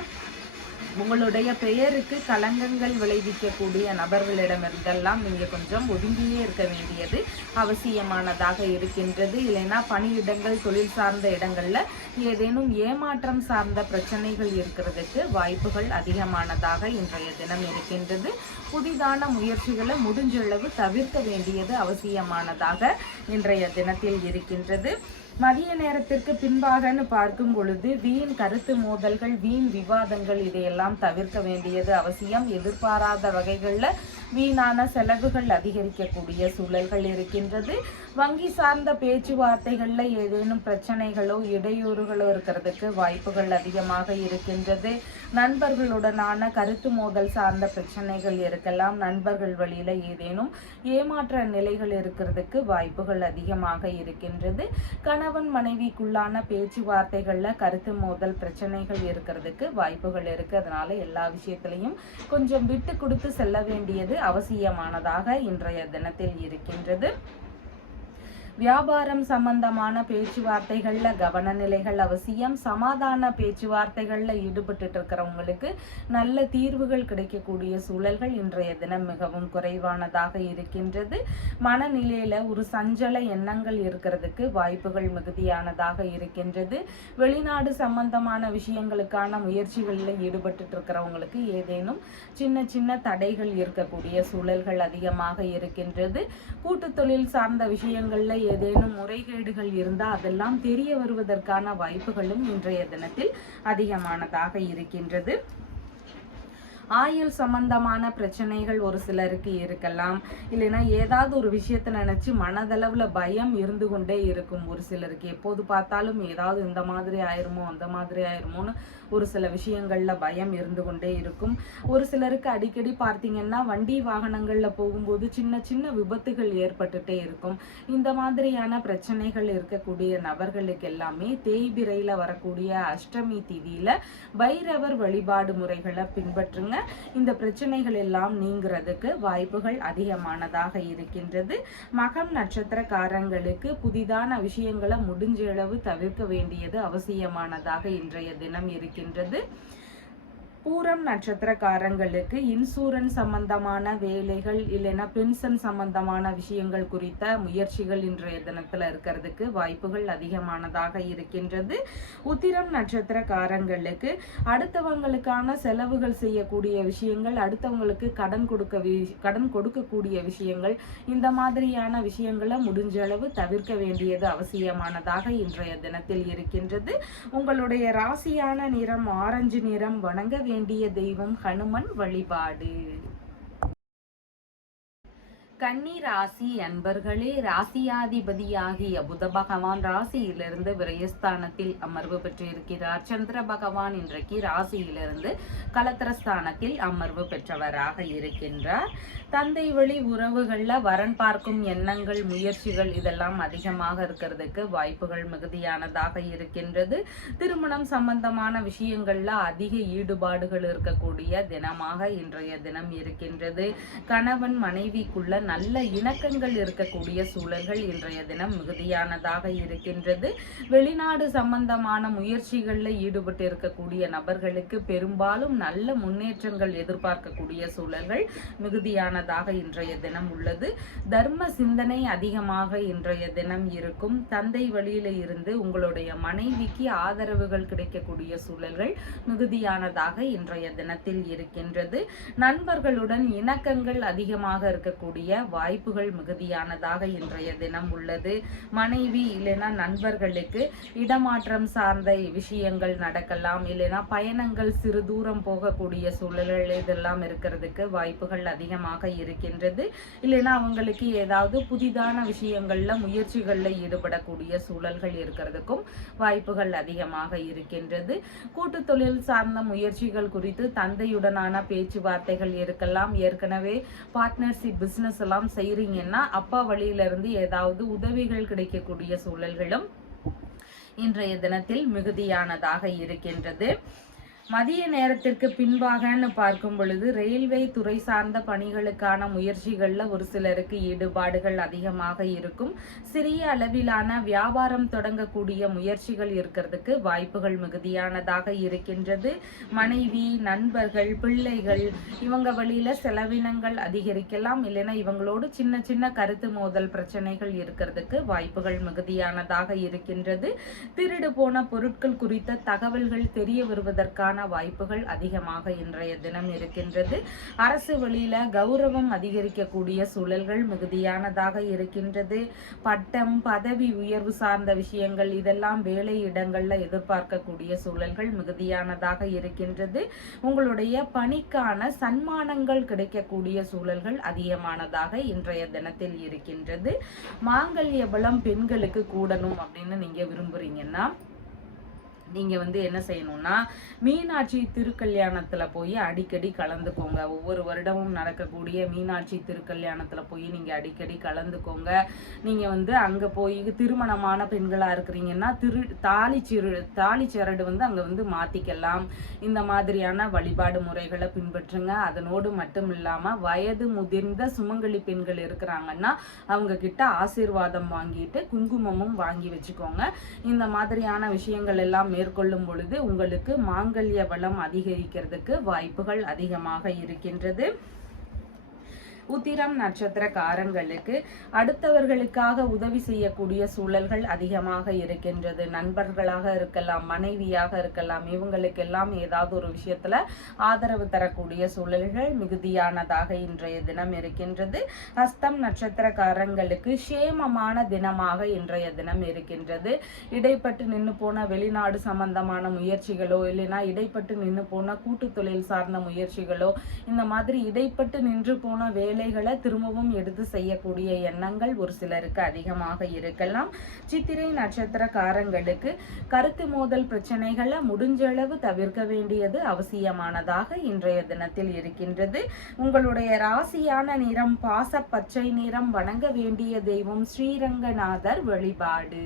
உங்களுடைய பெயருக்கு களங்கங்கள் விளைவிக்கக்கூடிய நபர்களிடமிருந்தெல்லாம் நீங்க கொஞ்சம் ஒதுங்கியே இருக்க வேண்டியது அவசியமானதாக இருக்கின்றது. இல்லைன்னா பணியிடங்கள், தொழில் சார்ந்த இடங்கள்ல ஏதேனும் ஏமாற்றம் சார்ந்த பிரச்சனைகள் இருக்கிறதுக்கு வாய்ப்புகள் அதிகமானதாக இன்றைய தினம் இருக்கின்றது. புதிதான முயற்சிகளை முடிஞ்சளவு தவிர்க்க வேண்டியது அவசியமானதாக இன்றைய தினத்தில் இருக்கின்றது. மதிய நேரத்திற்கு பின்பாகன்னு பார்க்கும் பொழுது வீண் கருத்து மோதல்கள், வீண் விவாதங்கள் இதையெல்லாம் தவிர்க்க வேண்டியது அவசியம். எதிர்பாராத வகைகளில் வீணான செலவுகள் அதிகரிக்கக்கூடிய சூழல்கள் இருக்கின்றது. வங்கி சார்ந்த பேச்சுவார்த்தைகளில் ஏதேனும் பிரச்சனைகளோ இடையூறுகளோ இருக்கிறதுக்கு வாய்ப்புகள் அதிகமாக இருக்கின்றது. நண்பர்களுடனான கருத்து மோதல் சார்ந்த பிரச்சனைகள் இருக்கலாம். நண்பர்கள் வழியில ஏதேனும் ஏமாற்ற நிலைகள் இருக்கிறதுக்கு வாய்ப்புகள் அதிகமாக இருக்கின்றது. கணவன் மனைவிக்குள்ளான பேச்சுவார்த்தைகள்ல கருத்து மோதல் பிரச்சனைகள் இருக்கிறதுக்கு வாய்ப்புகள் இருக்கு. அதனால எல்லா விஷயத்திலையும் கொஞ்சம் விட்டு கொடுத்து செல்ல வேண்டியது அவசியமானதாக இன்றைய தினத்தில் இருக்கின்றது. வியாபாரம் சம்பந்தமான பேச்சுவார்த்தைகள்ல கவன நிலைகள் அவசியம். சமாதான பேச்சுவார்த்தைகள்ல ஈடுபட்டு இருக்கிறவங்களுக்கு நல்ல தீர்வுகள் கிடைக்கக்கூடிய சூழல்கள் இன்றைய தினம் மிகவும் குறைவானதாக இருக்கின்றது. மனநிலையில ஒரு சஞ்சல எண்ணங்கள் இருக்கிறதுக்கு வாய்ப்புகள் மிகுதியானதாக இருக்கின்றது. வெளிநாடு சம்பந்தமான விஷயங்களுக்கான முயற்சிகளில் ஈடுபட்டு இருக்கிறவங்களுக்கு ஏதேனும் சின்ன சின்ன தடைகள் இருக்கக்கூடிய சூழல்கள் அதிகமாக இருக்கின்றது. கூட்டு தொழில் சார்ந்த விஷயங்கள்ல ஏதேனும் முறைகேடுகள் இருந்தால் அதெல்லாம் தெரிய வருவதற்கான வாய்ப்புகளும் இன்றைய தினத்தில் அதிகமானதாக இருக்கின்றது. ஆயுள் சம்பந்தமான பிரச்சனைகள் ஒரு சிலருக்கு இருக்கலாம். இல்லைன்னா ஏதாவது ஒரு விஷயத்தை நினைச்சு மனதளவுல பயம் இருந்து கொண்டே இருக்கும் ஒரு சிலருக்கு. எப்போது பார்த்தாலும் ஏதாவது இந்த மாதிரி ஆயிருமோ அந்த மாதிரி ஆயிருமோன்னு ஒரு சில விஷயங்கள்ல பயம் இருந்து கொண்டே இருக்கும். ஒரு சிலருக்கு அடிக்கடி பார்த்தீங்கன்னா வண்டி வாகனங்கள்ல போகும்போது சின்ன சின்ன விபத்துகள் ஏற்பட்டுட்டே இருக்கும். இந்த மாதிரியான பிரச்சனைகள் இருக்கக்கூடிய நபர்களுக்கு எல்லாமே தேய்பிரையில வரக்கூடிய அஷ்டமி திதியில பைரவர் வழிபாடு முறைகளை பின்பற்றுங்க. இந்த பிரச்சனைகள் எல்லாம் நீங்கிறதுக்கு வாய்ப்புகள் அதிகமானதாக இருக்கின்றது. மகம் நட்சத்திரக்காரங்களுக்கு புதிதான விஷயங்களை முடிஞ்ச அளவு தவிர்க்க வேண்டியது அவசியமானதாக இன்றைய தினம் இருக்கின்றது. பூரம் நட்சத்திரக்காரங்களுக்கு இன்சூரன்ஸ் சம்பந்தமான வேலைகள் இல்லைன்னா பென்ஷன் சம்பந்தமான விஷயங்கள் குறித்த முயற்சிகள் இன்றைய தினத்துல இருக்கிறதுக்கு வாய்ப்புகள் அதிகமானதாக இருக்கின்றது. உத்திரம் நட்சத்திரக்காரங்களுக்கு அடுத்தவங்களுக்கான செலவுகள் செய்யக்கூடிய விஷயங்கள், அடுத்தவங்களுக்கு கடன் கொடுக்கக்கூடிய விஷயங்கள், இந்த மாதிரியான விஷயங்களை முடிஞ்ச அளவு தவிர்க்க வேண்டியது அவசியமானதாக இன்றைய தினத்தில் இருக்கின்றது. உங்களுடைய ராசியான நிறம் ஆரஞ்சு நிறம். வணங்க வேண்டிய தெய்வம் ஹனுமன் வழிபாடு. கன்னி ராசி அன்பர்களே, ராசியாதிபதியாகிய புத பகவான் ராசியிலிருந்து விரயஸ்தானத்தில் அமர்வு பெற்றிருக்கிறார். சந்திர பகவான் இன்றைக்கு ராசியிலிருந்து கலத்திரஸ்தானத்தில் அமர்வு பெற்றவராக இருக்கின்றார். தந்தை வழி உறவுகள்ல வரன் பார்க்கும் எண்ணங்கள், முயற்சிகள் இதெல்லாம் அதிகமாக இருக்கிறதுக்கு வாய்ப்புகள் மிகுதியானதாக இருக்கின்றது. திருமணம் சம்பந்தமான விஷயங்கள்ல அதிக ஈடுபாடுகள் இருக்கக்கூடிய தினமாக இன்றைய தினம் இருக்கின்றது. கணவன் மனைவிக்குள்ள நல்ல இணக்கங்கள் இருக்கக்கூடிய சூழல்கள் இன்றைய தினம் மிகுதியானதாக இருக்கின்றது. வெளிநாடு சம்பந்தமான முயற்சிகளில் ஈடுபட்டு இருக்கக்கூடிய நபர்களுக்கு பெரும்பாலும் நல்ல முன்னேற்றங்கள் எதிர்பார்க்கக்கூடிய சூழல்கள் மிகுதியானதாக இன்றைய தினம் உள்ளது. தர்ம சிந்தனை அதிகமாக இன்றைய தினம் இருக்கும். தந்தை வழியில இருந்து உங்களுடைய மனைவிக்கு ஆதரவுகள் கிடைக்கக்கூடிய சூழல்கள் மிகுதியானதாக இன்றைய தினத்தில் இருக்கின்றது. நண்பர்களுடன் இணக்கங்கள் அதிகமாக இருக்கக்கூடிய வாய்ப்புகள் மிகுதியானதாக இன்றைய தினம் உள்ளது. மனைவி இல்லைன்னா நண்பர்களுக்கு இடமாற்றம் சார்ந்த விஷயங்கள் நடக்கலாம். இல்லைன்னா பயணங்கள் சிறு தூரம் போகக்கூடிய சூழல்கள் இதெல்லாம் இருக்கிறதுக்கு வாய்ப்புகள் அதிகமாக இருக்கின்றது. இல்லைன்னா அவங்களுக்கு ஏதாவது புதிதான விஷயங்கள்ல முயற்சிகள்ல ஈடுபடக்கூடிய சூழல்கள் இருக்கிறதுக்கும் வாய்ப்புகள் அதிகமாக இருக்கின்றது. கூட்டு தொழில் சார்ந்த முயற்சிகள் குறித்து தந்தையுடனான பேச்சுவார்த்தைகள் இருக்கலாம். ஏற்கனவே பார்ட்னர்ஷிப் பிசினஸ் எல்லாம் செய்றீங்கன்னா அப்பா வழியில இருந்து ஏதாவது உதவிகள் கிடைக்கக்கூடிய சூழல்களும் இன்றைய தினத்தில் மிகுதியானதாக இருக்கின்றது. மதிய நேரத்திற்கு பின்பாகன்னு பார்க்கும் பொழுது ரயில்வே துறை சார்ந்த பணிகளுக்கான முயற்சிகள்ல ஒரு சிலருக்கு ஈடுபாடுகள் அதிகமாக இருக்கும். சிறிய அளவிலான வியாபாரம் தொடங்கக்கூடிய முயற்சிகள் இருக்கிறதுக்கு வாய்ப்புகள் மிகுதியானதாக இருக்கின்றது. மனைவி, நண்பர்கள், பிள்ளைகள் இவங்க வழியில செலவினங்கள் அதிகரிக்கலாம். இல்லைன்னா இவங்களோடு சின்ன சின்ன கருத்து மோதல் பிரச்சனைகள் இருக்கிறதுக்கு வாய்ப்புகள் மிகுதியானதாக இருக்கின்றது. திருடு போன பொருட்கள் குறித்த தகவல்கள் தெரிய வருவதற்கான வாய்ப்புகள் அதிகமாக இன்றைய தினம் இருக்கின்றது. அரசு வழியில கௌரவம் அதிகரிக்கக்கூடிய சூழல்கள் மிகுதியானதாக இருக்கின்றது. பட்டம், பதவி உயர்வு சார்ந்த விஷயங்கள் இதெல்லாம் வேலை இடங்கள்ல எதிர்பார்க்கக்கூடிய சூழல்கள் மிகுதியானதாக இருக்கின்றது. உங்களுடைய பணிக்கான சன்மானங்கள் கிடைக்கக்கூடிய சூழல்கள் அதிகமானதாக இன்றைய தினத்தில் இருக்கின்றது. மாங்கல்ய பலம் பெண்களுக்கு கூடணும் அப்படின்னு நீங்க விரும்புறீங்கன்னா நீங்க என்ன செய்யணும்னா மீனாட்சி திருக்கல்யாணத்துல போய் அடிக்கடி கலந்துக்கோங்க. ஒவ்வொரு வருடமும் நடக்கக்கூடிய மீனாட்சி திருக்கல்யாணத்துல போய் நீங்க அடிக்கடி கலந்துக்கோங்க. நீங்க அங்க போய் திருமணமான பெண்களா இருக்கிறீங்கன்னா தாலி சரடு அங்க மாத்திக்கலாம். இந்த மாதிரியான வழிபாடு முறைகளை பின்பற்றுங்க. அதனோடு மட்டும் இல்லாம வயது முதிர்ந்த சுமங்கலி பெண்கள் இருக்கிறாங்கன்னா அவங்க கிட்ட ஆசீர்வாதம் வாங்கிட்டு குங்குமமும் வாங்கி வச்சுக்கோங்க. இந்த மாதிரியான விஷயங்கள் எல்லாம் மேற்கொள்ளும் பொழுது உங்களுக்கு மாங்கல்ய வளம் அதிகரிக்கிறதுக்கு வாய்ப்புகள் அதிகமாக இருக்கின்றது. உத்திரம் நட்சத்திரக்காரங்களுக்கு அடுத்தவர்களுக்காக உதவி செய்யக்கூடிய சூழல்கள் அதிகமாக இருக்கின்றது. நண்பர்களாக இருக்கலாம், மனைவியாக இருக்கலாம், இவங்களுக்கெல்லாம் ஏதாவது ஒரு விஷயத்துல ஆதரவு தரக்கூடிய சூழல்கள் மிகுதியானதாக இன்றைய தினம் இருக்கின்றது. ஹஸ்தம் நட்சத்திரக்காரங்களுக்கு சேமமான தினமாக இன்றைய தினம் இருக்கின்றது. இடைப்பட்டு நின்று போன வெளிநாடு சம்பந்தமான முயற்சிகளோ இல்லைன்னா இடைப்பட்டு நின்று போன கூட்டு தொழில் சார்ந்த முயற்சிகளோ இந்த மாதிரி இடைப்பட்டு நின்று போன வேலைகளை திரும்பவும் எடுத்து செய்யக்கூடிய எண்ணங்கள் ஒரு சிலருக்கு அதிகமாக இருக்கலாம். சித்திரை நட்சத்திரக்காரங்களுக்கு கருத்து மோதல் பிரச்சனைகளை முடிஞ்சளவு தவிர்க்க வேண்டியது அவசியமானதாக இன்றைய தினத்தில் இருக்கின்றது. உங்களுடைய ராசியான நிறம் பாச பச்சை நிறம். வணங்க வேண்டிய தெய்வம் ஸ்ரீரங்கநாதர் வழிபாடு.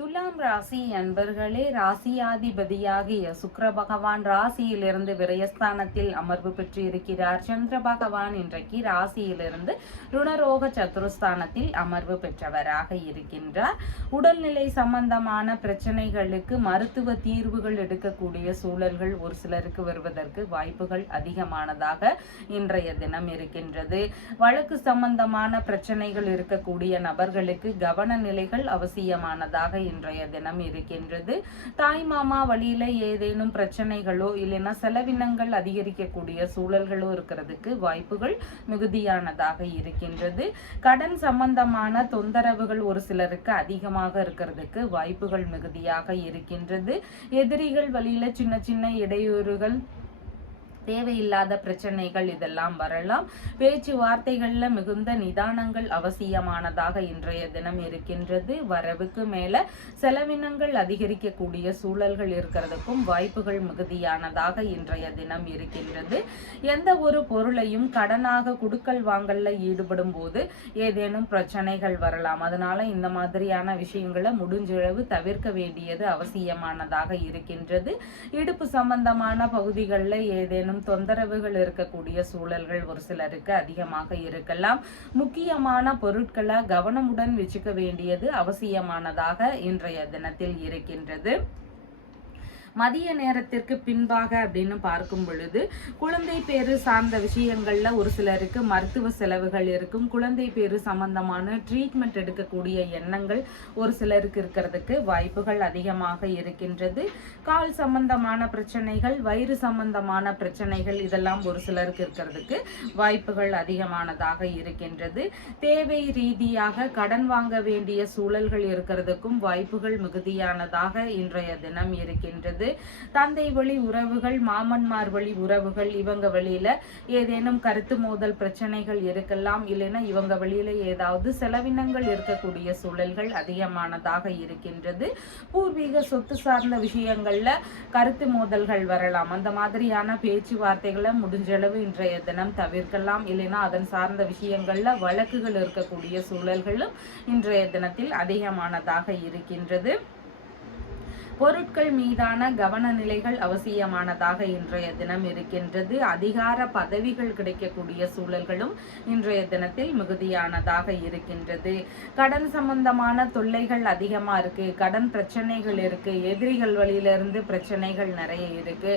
துலாம் ராசி அன்பர்களே, ராசியாதிபதியாகிய சுக்கிர பகவான் ராசியிலிருந்து விரயஸ்தானத்தில் அமர்வு பெற்று இருக்கிறார். சந்திர பகவான் இன்றைக்கு ராசியிலிருந்து ருணரோக சத்துருஸ்தானத்தில் அமர்வு பெற்றவராக இருக்கின்றார். உடல்நிலை சம்பந்தமான பிரச்சனைகளுக்கு மருத்துவ தீர்வுகள் எடுக்கக்கூடிய சூழல்கள் ஒரு சிலருக்கு வருவதற்கு வாய்ப்புகள் அதிகமானதாக இன்றைய தினம் இருக்கின்றது. வழக்கு சம்பந்தமான பிரச்சனைகள் இருக்கக்கூடிய நபர்களுக்கு கவன நிலைகள் அவசியமானதாக இன்றைய தினம் இருக்கின்றது. தாய் மாமா வழியில ஏதேனும் பிரச்சனைகளோ இல்லைன்னா செலவினங்கள் அதிகரிக்கக்கூடிய சூழல்களோ இருக்கிறதுக்கு வாய்ப்புகள் மிகுதியானதாக இருக்கின்றது. கடன் சம்பந்தமான தொந்தரவுகள் ஒரு சிலருக்கு அதிகமாக இருக்கிறதுக்கு வாய்ப்புகள் மிகுதியாக இருக்கின்றது. எதிரிகள் வழியில சின்ன சின்ன இடையூறுகள், தேவையில்லாத பிரச்சனைகள் இதெல்லாம் வரலாம். பேச்சுவார்த்தைகள்ல மிகுந்த நிதானங்கள் அவசியமானதாக இன்றைய தினம் இருக்கின்றது. வரவுக்கு மேல செலவினங்கள் அதிகரிக்கக்கூடிய சூழல்கள் இருக்கிறதுக்கும் வாய்ப்புகள் மிகுதியானதாக இன்றைய தினம் இருக்கின்றது. எந்த ஒரு பொருளையும் கடனாக குடுக்கல் வாங்கல்ல ஈடுபடும் போது ஏதேனும் பிரச்சனைகள் வரலாம். அதனால இந்த மாதிரியான விஷயங்களை முடிஞ்சளவு தவிர்க்க வேண்டியது அவசியமானதாக இருக்கின்றது. இடுப்பு சம்பந்தமான பகுதிகளில் ஏதேனும் தொந்தரவுகள் இருக்கக்கூடிய சூழல்கள் ஒரு சிலருக்கு அதிகமாக இருக்கலாம். முக்கியமான பொருட்களை கவனமுடன் வச்சுக்க வேண்டியது அவசியமானதாக இன்றைய தினத்தில் இருக்கின்றது. மதிய நேரத்திற்கு பின்பாக அப்படின்னு பார்க்கும் பொழுது குழந்தை பேரு சார்ந்த விஷயங்கள்ல ஒரு சிலருக்கு மருத்துவ செலவுகள் இருக்கும். குழந்தை பேரு சம்பந்தமான ட்ரீட்மெண்ட் எடுக்கக்கூடிய எண்ணங்கள் ஒரு சிலருக்கு இருக்கிறதுக்கு வாய்ப்புகள் அதிகமாக இருக்கின்றது. கால் சம்பந்தமான பிரச்சனைகள், வயிறு சம்பந்தமான பிரச்சனைகள் இதெல்லாம் ஒரு சிலருக்கு இருக்கிறதுக்கு வாய்ப்புகள் அதிகமானதாக இருக்கின்றது. தேவை ரீதியாக கடன் வாங்க வேண்டிய சூழல்கள் இருக்கிறதுக்கும் வாய்ப்புகள் மிகுதியானதாக இன்றைய தினம் இருக்கின்றது. தந்தை வழி உறவுகள், மாமன்மார் வழி உறவுகள் இவங்க வழியில ஏதேனும் கருத்து மோதல் பிரச்சனைகள் இருக்கலாம். இல்லைன்னா இவங்க வழியில ஏதாவது செலவினங்கள் இருக்கக்கூடிய சூழல்கள் அதிகமானதாக இருக்கின்றது. பூர்வீக சொத்து சார்ந்த விஷயங்கள்ல கருத்து மோதல்கள் வரலாம். அந்த மாதிரியான பேச்சுவார்த்தைகளை முடிஞ்சளவு இன்றைய தினம் தவிர்க்கலாம். இல்லைன்னா அதன் சார்ந்த விஷயங்கள்ல வழக்குகள் இருக்கக்கூடிய சூழல்களும் இன்றைய தினத்தில் அதிகமானதாக இருக்கின்றது. பொருட்கள் மீதான கவனநிலைகள் அவசியமானதாக இன்றைய தினம் இருக்கின்றது. அதிகார பதவிகள் கிடைக்கக்கூடிய சூழல்களும் இன்றைய தினத்தில் மிகுதியானதாக இருக்கின்றது. கடன் சம்பந்தமான தொல்லைகள் அதிகமா இருக்கு, கடன் பிரச்சனைகள் இருக்கு, எதிரிகள் வழியிலிருந்து பிரச்சனைகள் நிறைய இருக்கு.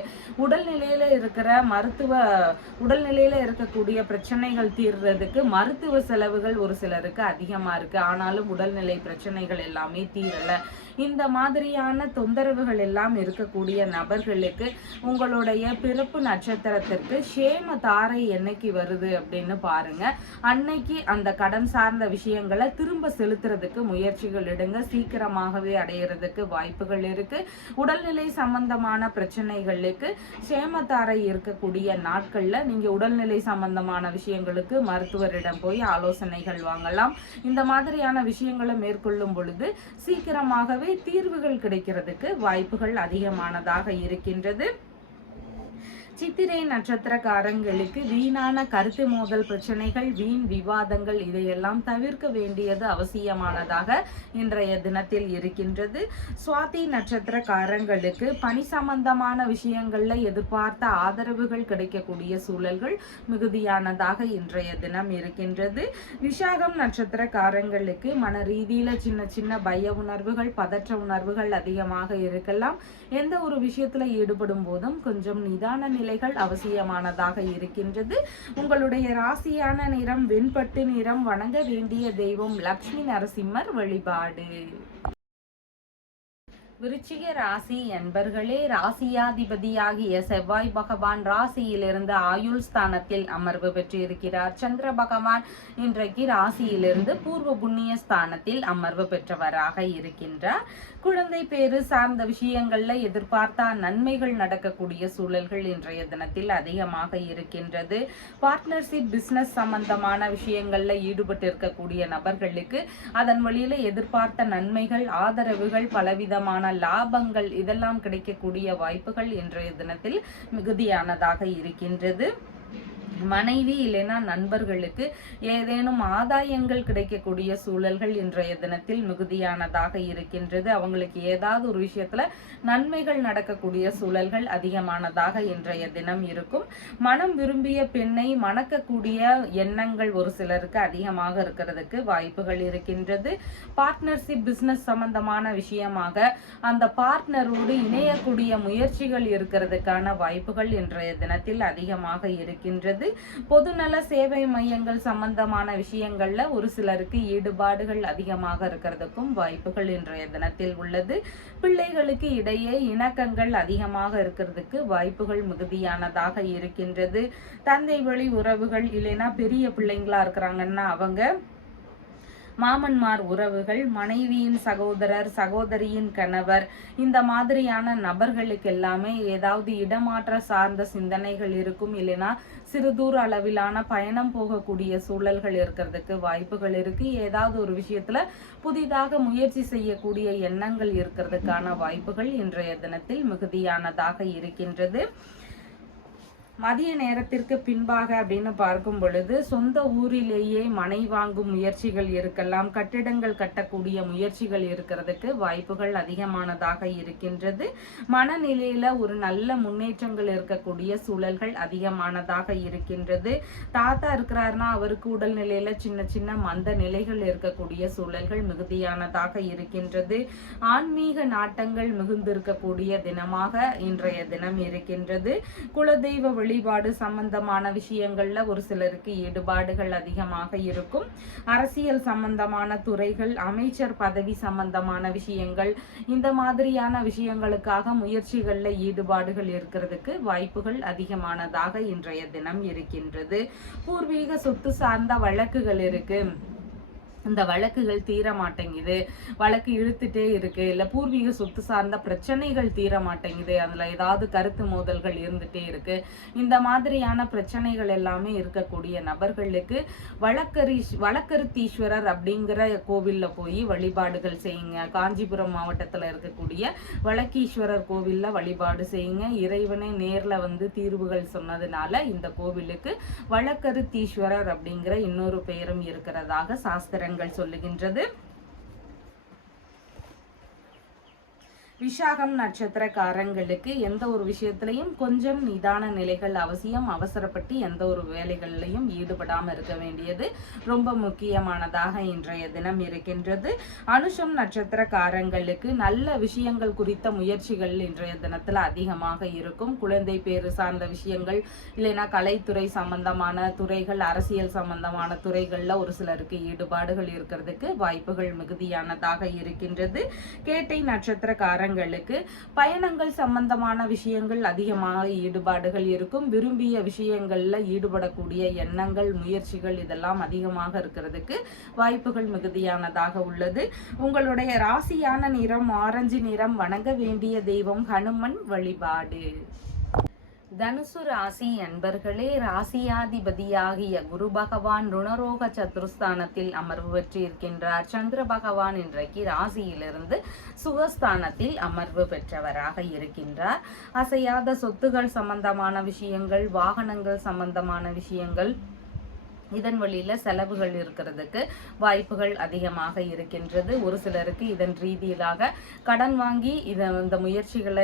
உடல்நிலையில இருக்கக்கூடிய பிரச்சனைகள் தீர்றதுக்கு மருத்துவ செலவுகள் ஒரு சிலருக்கு அதிகமா இருக்கு. ஆனாலும் உடல்நிலை பிரச்சனைகள் எல்லாமே தீரல. இந்த மாதிரியான தொந்தரவுகள் எல்லாம் இருக்கக்கூடிய நபர்களுக்கு உங்களுடைய பிறப்பு நட்சத்திரத்திற்கு சேம தாரை என்னைக்கு வருது அப்படின்னு பாருங்க. அன்னைக்கு அந்த கடன் சார்ந்த விஷயங்களை திரும்ப செலுத்துறதுக்கு முயற்சிகள் எடுங்க. சீக்கிரமாகவே அடையிறதுக்கு வாய்ப்புகள் இருக்கு. உடல்நிலை சம்பந்தமான பிரச்சனைகளுக்கு சேம தாரை இருக்கக்கூடிய நாட்கள்ல நீங்க உடல்நிலை சம்பந்தமான விஷயங்களுக்கு மருத்துவரிடம் போய் ஆலோசனைகள் வாங்கலாம். இந்த மாதிரியான விஷயங்களை மேற்கொள்ளும் பொழுது சீக்கிரமாகவே தீர்வுகள் கிடைக்கிறதுக்கு வாய்ப்புகள் அதிகமானதாக இருக்கின்றது. சித்திரை நட்சத்திரக்காரங்களுக்கு வீணான கருத்து மோதல் பிரச்சனைகள், வீண் விவாதங்கள் இதையெல்லாம் தவிர்க்க வேண்டியது அவசியமானதாக இன்றைய தினத்தில் இருக்கின்றது. சுவாதி நட்சத்திரக்காரங்களுக்கு பணி சம்பந்தமான விஷயங்கள்ல எதிர்பார்த்த ஆதரவுகள் கிடைக்கக்கூடிய சூழல்கள் மிகுதியானதாக இன்றைய தினம் இருக்கின்றது. விசாகம் நட்சத்திரக்காரங்களுக்கு மன ரீதியில சின்ன சின்ன பய உணர்வுகள், பதற்ற உணர்வுகள் அதிகமாக இருக்கலாம். எந்த ஒரு விஷயத்துல ஈடுபடும் போதும் கொஞ்சம் நிதான நிலைகள் அவசியமானதாக இருக்கின்றது. உங்களுடைய ராசியான நிறம் வெண்பட்டு நிறம். வணங்க வேண்டிய தெய்வம் லக்ஷ்மி நரசிம்மர் வழிபாடு. விருச்சிக ராசி என்பர்களே, ராசியாதிபதியாகிய செவ்வாய் பகவான் ராசியிலிருந்து ஆயுள் ஸ்தானத்தில் அமர்வு பெற்றிருக்கிறார். சந்திர பகவான் இன்றைக்கு ராசியிலிருந்து பூர்வ புண்ணிய ஸ்தானத்தில் அமர்வு பெற்றவராக இருக்கின்றார். குழந்தை பேரு சார்ந்த விஷயங்கள்ல எதிர்பார்த்த நன்மைகள் நடக்கக்கூடிய சூழல்கள் இன்றைய தினத்தில் அதிகமாக இருக்கின்றது. பார்ட்னர்ஷிப் பிசினஸ் சம்பந்தமான விஷயங்கள்ல ஈடுபட்டு இருக்கக்கூடிய நபர்களுக்கு அதன் வழியில எதிர்பார்த்த நன்மைகள், ஆதரவுகள், பலவிதமான லாபங்கள் இதெல்லாம் கிடைக்கக்கூடிய வாய்ப்புகள் இன்றைய தினத்தில் மிகுதியானதாக இருக்கின்றது. மனைவி இல்லைன்னா நண்பர்களுக்கு ஏதேனும் ஆதாயங்கள் கிடைக்கக்கூடிய சூழல்கள் இன்றைய தினத்தில் மிகுதியானதாக இருக்கின்றது. அவங்களுக்கு ஏதாவது ஒரு விஷயத்துல நன்மைகள் நடக்கக்கூடிய சூழல்கள் அதிகமானதாக இன்றைய தினம் இருக்கும். மனம் விரும்பிய பெண்ணை மணக்கக்கூடிய எண்ணங்கள் ஒரு சிலருக்கு அதிகமாக இருக்கிறதுக்கு வாய்ப்புகள் இருக்கின்றது. பார்ட்னர்ஷிப் பிசினஸ் சம்பந்தமான விஷயமாக அந்த பார்ட்னரோடு இணையக்கூடிய முயற்சிகள் இருக்கிறதுக்கான வாய்ப்புகள் இன்றைய தினத்தில் அதிகமாக இருக்கின்றது. பொதுநல சேவை மையங்கள் சம்பந்தமான விஷயங்கள்ல ஒரு சிலருக்கு ஈடுபாடுகள் அதிகமாக இருக்கிறதுக்கும் வாய்ப்புகள் இன்றைய தினத்தில் உள்ளது. பிள்ளைகளுக்கு இடையே இணக்கங்கள் அதிகமாக இருக்கிறதுக்கு வாய்ப்புகள் மிகுதியானதாக இருக்கின்றது. தந்தை வழி உறவுகள் இல்லைன்னா பெரிய பிள்ளைங்களா இருக்கிறாங்கன்னா அவங்க, மாமன்மார் உறவுகள், மனைவியின் சகோதரர், சகோதரியின் கணவர், இந்த மாதிரியான நபர்களுக்கு எல்லாமே ஏதாவது இடமாற்ற சார்ந்த சிந்தனைகள் இருக்கும். இல்லைன்னா சிறு தூர அளவிலான பயணம் போகக்கூடிய சூழல்கள் இருக்கிறதுக்கு வாய்ப்புகள் இருக்கு. ஏதாவது ஒரு விஷயத்துல புதிதாக முயற்சி செய்யக்கூடிய எண்ணங்கள் இருக்கிறதுக்கான வாய்ப்புகள் இன்றைய தினத்தில் மிகுதியானதாக இருக்கின்றது. மதிய நேரத்திற்கு பின்பாக அப்படின்னு பார்க்கும் பொழுது சொந்த ஊரிலேயே மனை வாங்கும் முயற்சிகள் இருக்கலாம். கட்டிடங்கள் கட்டக்கூடிய முயற்சிகள் இருக்கிறதுக்கு வாய்ப்புகள் அதிகமானதாக இருக்கின்றது. மனநிலையில ஒரு நல்ல முன்னேற்றங்கள் இருக்கக்கூடிய சூழல்கள் அதிகமானதாக இருக்கின்றது. தாத்தா இருக்கிறாருன்னா அவருக்கு உடல்நிலையில சின்ன சின்ன மந்த நிலைகள் இருக்கக்கூடிய சூழல்கள் மிகுதியானதாக இருக்கின்றது. ஆன்மீக நாட்டங்கள் மிகுந்திருக்கக்கூடிய தினமாக இன்றைய தினம் இருக்கின்றது. குலதெய்வ வழிபாடு சம்பந்தமான விஷயங்கள்ல ஒரு சிலருக்கு ஈடுபாடுகள் அதிகமாக இருக்கும். அரசியல் சம்பந்தமான துறைகள், அமைச்சர் பதவி சம்பந்தமான விஷயங்கள், இந்த மாதிரியான விஷயங்களுக்காக முயற்சிகள்ல ஈடுபாடுகள் இருக்கிறதுக்கு வாய்ப்புகள் அதிகமானதாக இன்றைய தினம் இருக்கின்றது. பூர்வீக சொத்து சார்ந்த வழக்குகள் இருக்கு, இந்த வழக்குகள் தீர மாட்டேங்குது, வழக்கு இழுத்துட்டே இருக்கு, இல்ல பூர்வீக சொத்து சார்ந்த பிரச்சனைகள் தீர மாட்டேங்குது, அதுல ஏதாவது கருத்து மோதல்கள் இருந்துட்டே இருக்கு, இந்த மாதிரியான பிரச்சனைகள் எல்லாமே இருக்கக்கூடிய நபர்களுக்கு வழக்கருத்தீஸ்வரர் அப்படிங்கிற கோவில்ல போய் வழிபாடுகள் செய்யுங்க. காஞ்சிபுரம் மாவட்டத்துல இருக்கக்கூடிய வழக்கீஸ்வரர் கோவில்ல வழிபாடு செய்யுங்க. இறைவனை நேர்ல வந்து தீர்வுகள் சொன்னதுனால இந்த கோவிலுக்கு வழக்கருத்தீஸ்வரர் அப்படிங்கிற இன்னொரு பெயரும் இருக்கிறதாக சாஸ்திரங்கள் சொல்லுகின்றது. விஷாகம் நட்சத்திரக்காரங்களுக்கு எந்த ஒரு விஷயத்திலையும் கொஞ்சம் நிதான நிலைகள் அவசியம். அவசரப்பட்டு எந்த ஒரு வேலைகளிலையும் ஈடுபடாமல் இருக்க வேண்டியது ரொம்ப முக்கியமானதாக இன்றைய தினம் இருக்கின்றது. அனுஷம் நட்சத்திரக்காரங்களுக்கு நல்ல விஷயங்கள் குறித்த முயற்சிகள் இன்றைய தினத்தில் அதிகமாக இருக்கும். குழந்தை பேறு சார்ந்த விஷயங்கள், இல்லைன்னா கலைத்துறை சம்பந்தமான துறைகள், அரசியல் சம்பந்தமான துறைகள்ல ஒரு சிலருக்கு ஈடுபாடுகள் இருக்கிறதுக்கு வாய்ப்புகள் மிகுதியானதாக இருக்கின்றது. கேட்டை நட்சத்திரக்காரங்களுக்கு பயணங்கள் சம்பந்தமான விஷயங்கள் அதிகமாக ஈடுபாடுகள் இருக்கும். விரும்பிய விஷயங்கள்ல ஈடுபடக்கூடிய எண்ணங்கள், முயற்சிகள் இதெல்லாம் அதிகமாக இருக்கிறதுக்கு வாய்ப்புகள் மிகுதியானதாக உள்ளது. உங்களுடைய ராசியான நிறம் ஆரஞ்சு நிறம். வணங்க வேண்டிய தெய்வம் ஹனுமன் வழிபாடு. தனுசு ராசி அன்பர்களே, ராசியாதிபதியாகிய குரு பகவான் ருணரோக சத்துருஸ்தானத்தில் அமர்வு பெற்றிருக்கின்றார். சந்திர பகவான் இன்றைக்கு ராசியிலிருந்து சுகஸ்தானத்தில் அமர்வு பெற்றவராக இருக்கின்றார். அசையாத சொத்துகள் சம்பந்தமான விஷயங்கள், வாகனங்கள் சம்பந்தமான விஷயங்கள், இதன் வழியில செலவுகள் இருக்கிறதுக்கு வாய்ப்புகள் அதிகமாக இருக்கின்றது. ஒரு சிலருக்கு இதன் ரீதியிலாக கடன் வாங்கி இந்த முயற்சிகளை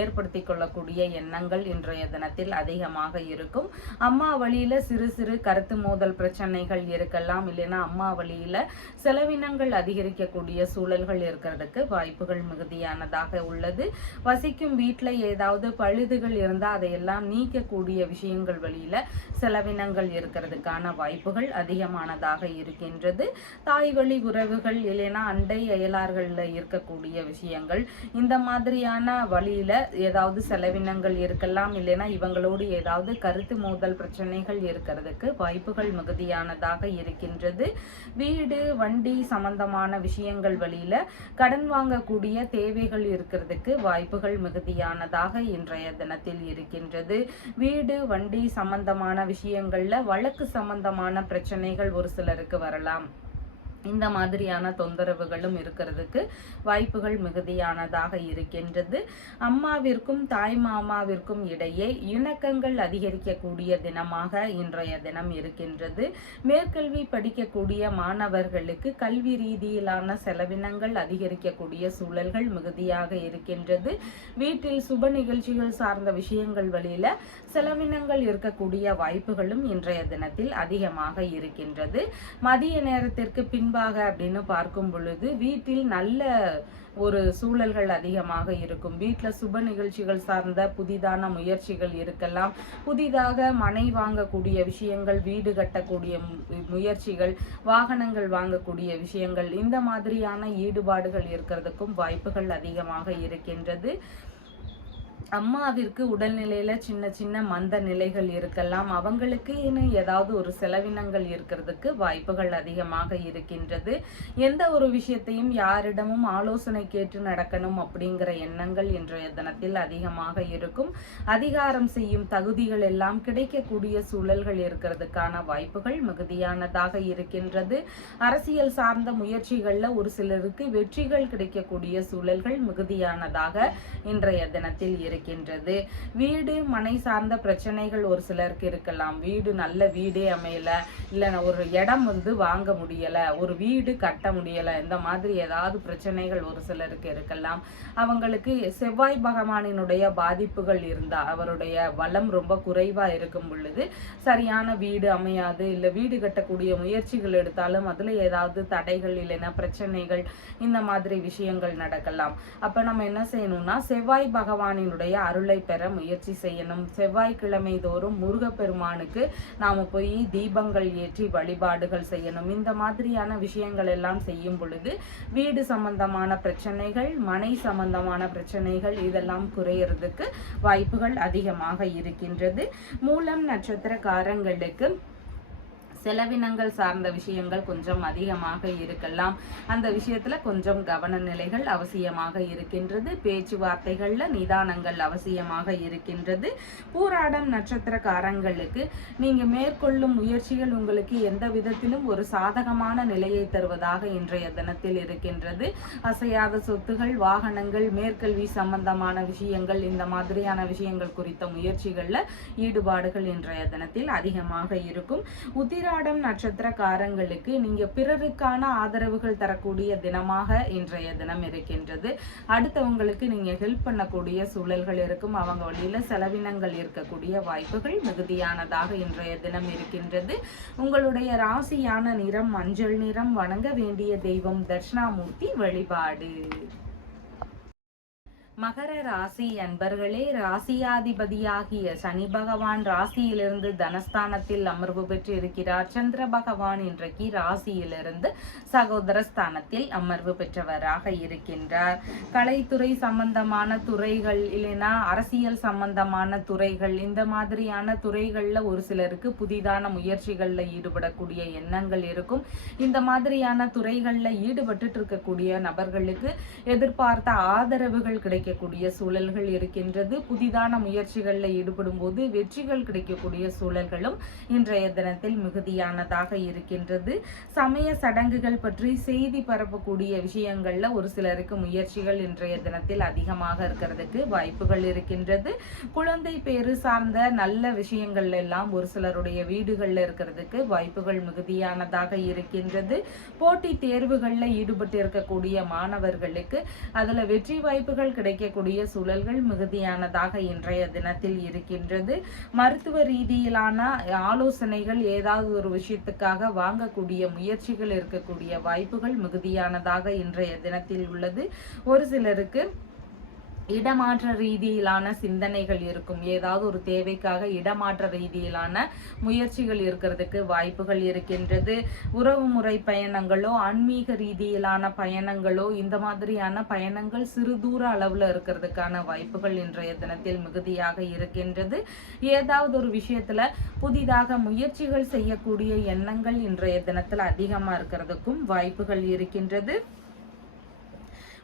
ஏற்படுத்தி கொள்ளக்கூடிய எண்ணங்கள் இன்றைய தினத்தில் அதிகமாக இருக்கும். அம்மா வழியில சிறு சிறு கருத்து மோதல் பிரச்சனைகள் இருக்கலாம். இல்லைன்னா அம்மா வழியில செலவினங்கள் அதிகரிக்கக்கூடிய சூழல்கள் இருக்கிறதுக்கு வாய்ப்புகள் மிகுதியானதாக உள்ளது. வசிக்கும் வீட்டில் ஏதாவது பழுதுகள் இருந்தால் அதையெல்லாம் நீக்கக்கூடிய விஷயங்கள் வழியில செலவினங்கள் இருக்கிறதுக்கான வாய்ப்புகள் அதிகமானதாக இருக்கின்றது. தாய் வழி உறவுகள், இல்லைன்னா அண்டை அயலார்கள்ல இருக்கக்கூடிய விஷயங்கள், இந்த மாதிரியான வழியில ஏதாவது செலவினங்கள் இருக்கலாம். இல்லைன்னா இவங்களோடு ஏதாவது கருத்து மோதல் பிரச்சனைகள் இருக்கிறதுக்கு வாய்ப்புகள் மிகுதியானதாக இருக்கின்றது. வீடு வண்டி சம்பந்தமான விஷயங்கள் வழியில கடன் வாங்கக்கூடிய தேவைகள் இருக்கிறதுக்கு வாய்ப்புகள் மிகுதியானதாக இன்றைய தினத்தில் இருக்கின்றது. வீடு வண்டி சம்பந்தமான விஷயங்கள்ல வழக்கு சம்பந்தமான பிரச்சனைகள் ஒரு சிலருக்கு வரலாம். இந்த மாதிரியான தொந்தரவுகளும் இருக்கிறதுக்கு வாய்ப்புகள் மிகுதியானதாக இருக்கின்றது. அம்மாவிற்கும் தாய் மாமாவிற்கும் இடையே இணக்கங்கள் அதிகரிக்கக்கூடிய தினமாக இன்றைய தினம் இருக்கின்றது. மேற்கல்வி படிக்கக்கூடிய மாணவர்களுக்கு கல்வி ரீதியிலான செலவினங்கள் அதிகரிக்கக்கூடிய சூழல்கள் மிகுதியாக இருக்கின்றது. வீட்டில் சுப நிகழ்ச்சிகள் சார்ந்த விஷயங்கள் வழியில செலவினங்கள் இருக்கக்கூடிய வாய்ப்புகளும் இன்றைய தினத்தில் அதிகமாக இருக்கின்றது. மதிய நேரத்திற்கு பின்பாக அப்படின்னு பார்க்கும் பொழுது வீட்டில் நல்ல ஒரு சூழல்கள் அதிகமாக இருக்கும். வீட்டில் சுப நிகழ்ச்சிகள் சார்ந்த புதிதான முயற்சிகள் இருக்கலாம். புதிதாக மனை வாங்கக்கூடிய விஷயங்கள், வீடு கட்டக்கூடிய முயற்சிகள், வாகனங்கள் வாங்கக்கூடிய விஷயங்கள், இந்த மாதிரியான ஈடுபாடுகள் இருக்கிறதுக்கும் வாய்ப்புகள் அதிகமாக இருக்கின்றது. அம்மாவிற்கு உடல்நிலையில சின்ன சின்ன மந்த நிலைகள் இருக்கலாம். அவங்களுக்கு ஏதாவது ஒரு செலவினங்கள் இருக்கிறதுக்கு வாய்ப்புகள் அதிகமாக இருக்கின்றது. எந்த ஒரு விஷயத்தையும் யாரிடமும் ஆலோசனை கேட்டு நடக்கணும் அப்படிங்கிற எண்ணங்கள் இன்றைய தினத்தில் அதிகமாக இருக்கும். அதிகாரம் செய்யும் தகுதிகள் எல்லாம் கிடைக்கக்கூடிய சூழல்கள் இருக்கிறதுக்கான வாய்ப்புகள் மிகுதியானதாக இருக்கின்றது. அரசியல் சார்ந்த முயற்சிகள்ல ஒரு சிலருக்கு வெற்றிகள் கிடைக்கக்கூடிய சூழல்கள் மிகுதியானதாக இன்றைய தினத்தில் இருக்கின்றது. வீடு மனை சார்ந்த பிரச்சனைகள் ஒரு சிலருக்கு இருக்கலாம். வீடு நல்ல வீடே அமையல, இல்ல ஒரு இடம் வாங்க முடியல, ஒரு வீடு கட்ட முடியல, இந்த மாதிரி ஏதாவது பிரச்சனைகள் ஒரு சிலருக்கு இருக்கலாம். அவங்களுக்கு செவ்வாய் பகவானினுடைய பாதிப்புகள் இருந்தா, அவருடைய வளம் ரொம்ப குறைவா இருக்கும் பொழுது சரியான வீடு அமையாது. இல்ல வீடு கட்டக்கூடிய முயற்சிகள் எடுத்தாலும் அதுல ஏதாவது தடைகள், இல்லைன்னா பிரச்சனைகள், இந்த மாதிரி விஷயங்கள் நடக்கலாம். அப்ப நம்ம என்ன செய்யணும்னா, செவ்வாய் பகவானினுடைய அருளை பெற முயற்சி செய்யணும். செவ்வாய்க்கிழமை தோறும் முருகப்பெருமானுக்கு நாம போய் தீபங்கள் ஏற்றி வழிபாடுகள் செய்யணும். இந்த மாதிரியான விஷயங்கள் எல்லாம் செய்யும் பொழுது வீடு சம்பந்தமான பிரச்சனைகள், மனை சம்பந்தமான பிரச்சனைகள் இதெல்லாம் குறையறதுக்கு வாய்ப்புகள் அதிகமாக இருக்கின்றது. மூலம் நட்சத்திரக்காரங்களுக்கு செலவினங்கள் சார்ந்த விஷயங்கள் கொஞ்சம் அதிகமாக இருக்கலாம். அந்த விஷயத்துல கொஞ்சம் கவன நிலைகள் அவசியமாக இருக்கின்றது. பேச்சுவார்த்தைகள்ல நிதானங்கள் அவசியமாக இருக்கின்றது. பூராடம் நட்சத்திரக்காரங்களுக்கு நீங்க மேற்கொள்ளும் முயற்சிகள் உங்களுக்கு எந்த விதத்திலும் ஒரு சாதகமான நிலையை தருவதாக இன்றைய தினத்தில் இருக்கின்றது. அசையாத சொத்துகள், வாகனங்கள், மேற்கல்வி சம்பந்தமான விஷயங்கள், இந்த மாதிரியான விஷயங்கள் குறித்த முயற்சிகள்ல ஈடுபாடுகள் இன்றைய தினத்தில் அதிகமாக இருக்கும். உத்திராடம் உத்திராடம் நட்சத்திரக்காரங்களுக்கு நீங்க பிறருக்கான ஆதரவுகள் தரக்கூடிய தினமாக இன்றைய தினம் இருக்கின்றது. அடுத்தவங்களுக்கு நீங்க ஹெல்ப் பண்ணக்கூடிய சூழல்கள் இருக்கும். அவங்க வழியில செலவினங்கள் இருக்கக்கூடிய வாய்ப்புகள் மிகுதியானதாக இன்றைய தினம் இருக்கின்றது. உங்களுடைய ராசியான நிறம் மஞ்சள் நிறம். வணங்க வேண்டிய தெய்வம் தட்சிணாமூர்த்தி வழிபாடு. மகர ராசி அன்பர்களே, ராசியாதிபதியாகிய சனி பகவான் ராசியிலிருந்து தனஸ்தானத்தில் அமர்வு பெற்று இருக்கிறார். சந்திர பகவான் இன்றைக்கு ராசியிலிருந்து சகோதர ஸ்தானத்தில் அமர்வு பெற்றவராக இருக்கின்றார். கலைத்துறை சம்பந்தமான துறைகள் இல்லைன்னா அரசியல் சம்பந்தமான துறைகள், இந்த மாதிரியான துறைகள்ல ஒரு சிலருக்கு புதிதான முயற்சிகள்ல ஈடுபடக்கூடிய எண்ணங்கள் இருக்கும். இந்த மாதிரியான துறைகள்ல ஈடுபட்டு இருக்கக்கூடிய நபர்களுக்கு எதிர்பார்த்த ஆதரவுகள் கிடைக்கக்கூடிய சூழல்கள் இருக்கின்றது. புதிதான முயற்சிகளில் ஈடுபடும் போது வெற்றிகள் கிடைக்கக்கூடிய சூழல்களும் இன்றைய தினத்தில் மிகுதியானதாக இருக்கின்றது. சமய சடங்குகள் பற்றி செய்தி பரப்பக்கூடிய விஷயங்கள்ல ஒரு சிலருக்கு முயற்சிகள் இன்றைய தினத்தில் அதிகமாக இருக்கிறதுக்கு வாய்ப்புகள் இருக்கின்றது. குழந்தை பேரு சார்ந்த நல்ல விஷயங்கள் எல்லாம் ஒரு சிலருடைய வீடுகள்ல இருக்கிறதுக்கு வாய்ப்புகள் மிகுதியானதாக இருக்கின்றது. போட்டி தேர்வுகள்ல ஈடுபட்டு இருக்கக்கூடிய மாணவர்களுக்கு அதுல வெற்றி வாய்ப்புகள் கிடைக்கக்கூடிய சூழல்கள் மிகுதியானதாக இன்றைய தினத்தில் இருக்கின்றது. மருத்துவ ரீதியிலான ஆலோசனைகள் ஏதாவது ஒரு விஷயத்துக்காக வாங்கக்கூடிய முயற்சிகள் இருக்கக்கூடிய வாய்ப்புகள் மிகுதியானதாக இன்றைய தினத்தில் உள்ளது. ஒரு சிலருக்கு இடமாற்ற ரீதியிலான சிந்தனைகள் இருக்கும். ஏதாவது ஒரு தேவைக்காக இடமாற்ற ரீதியிலான முயற்சிகள் இருக்கிறதுக்கு வாய்ப்புகள் இருக்கின்றது. உறவு முறை பயணங்களோ ஆன்மீக ரீதியிலான பயணங்களோ இந்த மாதிரியான பயணங்கள் சிறு தூர அளவுல இருக்கிறதுக்கான வாய்ப்புகள் இன்றைய தினத்தில் மிகுதியாக இருக்கின்றது. ஏதாவது ஒரு விஷயத்துல புதிதாக முயற்சிகள் செய்யக்கூடிய எண்ணங்கள் இன்றைய தினத்துல அதிகமா இருக்கிறதுக்கும் வாய்ப்புகள் இருக்கின்றது.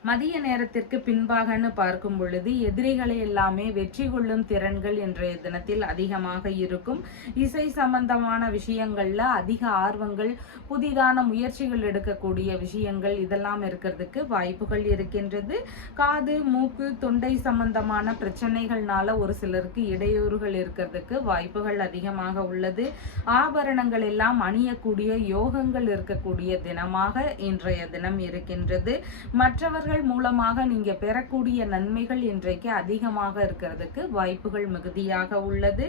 மதிய நேரத்திற்கு பின்பாகன்னு பார்க்கும் பொழுது எதிரிகளை எல்லாமே வெற்றி கொள்ளும் திறன்கள் இன்றைய தினத்தில் அதிகமாக இருக்கும். இசை சம்பந்தமான விஷயங்கள்ல அதிக ஆர்வங்கள், புதிதான முயற்சிகள் எடுக்கக்கூடிய விஷயங்கள் இதெல்லாம் இருக்கிறதுக்கு வாய்ப்புகள் இருக்கின்றது. காது மூக்கு தொண்டை சம்பந்தமான பிரச்சனைகள்னால ஒரு சிலருக்கு இடையூறுகள் இருக்கிறதுக்கு வாய்ப்புகள் அதிகமாக உள்ளது. ஆபரணங்கள் எல்லாம் அணியக்கூடிய யோகங்கள் இருக்கக்கூடிய தினமாக இன்றைய தினம் இருக்கின்றது. மற்றவர்கள் மூலமாக நீங்க பெறக்கூடிய நன்மைகள் இன்றைக்கு அதிகமாக இருக்கிறதுக்கு வாய்ப்புகள் மிகுதியாக உள்ளது.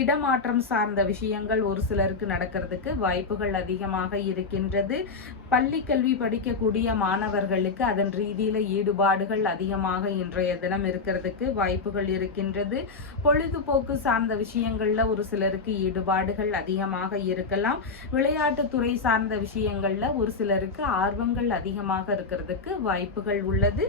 இடமாற்றம் சார்ந்த விஷயங்கள் ஒரு சிலருக்கு நடக்கிறதுக்கு வாய்ப்புகள் அதிகமாக இருக்கின்றது. பள்ளி கல்வி படிக்கக்கூடிய மாணவர்களுக்கு அதன் ரீதியில ஈடுபாடுகள் அதிகமாக இன்றைய தினம் இருக்கிறதுக்கு வாய்ப்புகள் இருக்கின்றது. பொழுதுபோக்கு சார்ந்த விஷயங்கள்ல ஒரு சிலருக்கு ஈடுபாடுகள் அதிகமாக இருக்கலாம். விளையாட்டுத்துறை சார்ந்த விஷயங்கள்ல ஒரு சிலருக்கு ஆர்வங்கள் அதிகமாக இருக்கிறதுக்கு வாய்ப்புகள் உள்ளது.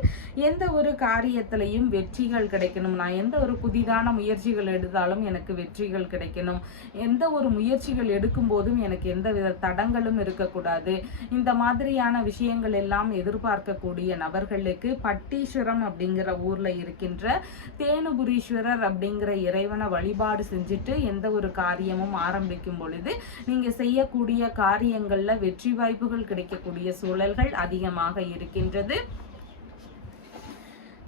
எந்த ஒரு காரியத்திலையும் வெற்றிகள் கிடைக்கணும். நான் எந்த ஒரு புதிதான முயற்சிகள் எடுத்தாலும் எனக்கு வெற்றிகள் கிடைக்கணும். எந்த ஒரு முயற்சிகள் எடுக்கும் போதும் எனக்கு எந்த வித தடங்களும் இருக்கக்கூடாது. இந்த மாதிரியான விஷயங்கள் எல்லாம் எதிர்பார்க்கக்கூடிய நபர்களுக்கு பட்டீஸ்வரம் அப்படிங்கிற ஊர்ல இருக்கின்ற தேனுபுரீஸ்வரர் அப்படிங்கிற இறைவனை வழிபாடு செஞ்சுட்டு எந்த ஒரு காரியமும் ஆரம்பிக்கும் பொழுது நீங்க செய்யக்கூடிய காரியங்கள்ல வெற்றி வாய்ப்புகள் கிடைக்கக்கூடிய சூழல்கள் அதிகமாக இருக்கின்றது.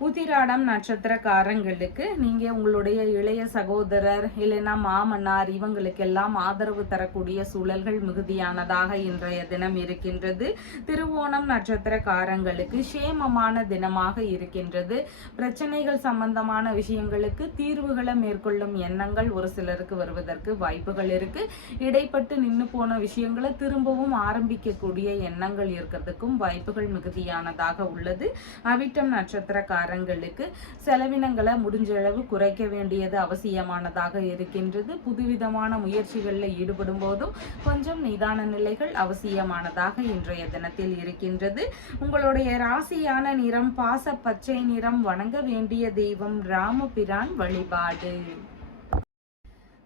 உத்திராடம் நட்சத்திரக்காரங்களுக்கு நீங்க உங்களுடைய இளைய சகோதரர் இல்லைன்னா மாமனார் இவங்களுக்கெல்லாம் ஆதரவு தரக்கூடிய சூழல்கள் மிகுதியானதாக இன்றைய தினம் இருக்கின்றது. திருவோணம் நட்சத்திரக்காரங்களுக்கு சேமமான தினமாக இருக்கின்றது. பிரச்சனைகள் சம்பந்தமான விஷயங்களுக்கு தீர்வுகளை மேற்கொள்ளும் எண்ணங்கள் ஒரு சிலருக்கு வருவதற்கு வாய்ப்புகள் இருக்கு. இடைப்பட்டு நின்று போன விஷயங்களை திரும்பவும் ஆரம்பிக்கக்கூடிய எண்ணங்கள் இருக்கிறதுக்கும் வாய்ப்புகள் மிகுதியானதாக உள்ளது. அவிட்டம் நட்சத்திரக்காரங்களுக்கு செலவினங்களை முடிஞ்ச அளவு குறைக்க வேண்டியது அவசியமானதாக இருக்கின்றது. புதுவிதமான முயற்சிகளில் ஈடுபடும் போதும் கொஞ்சம் நிதான நிலைகள் அவசியமானதாக இன்றைய தினத்தில் இருக்கின்றது. உங்களுடைய ராசியான நிறம் பாச பச்சை நிறம். வணங்க வேண்டிய தெய்வம் ராமபிரான் வழிபாடு.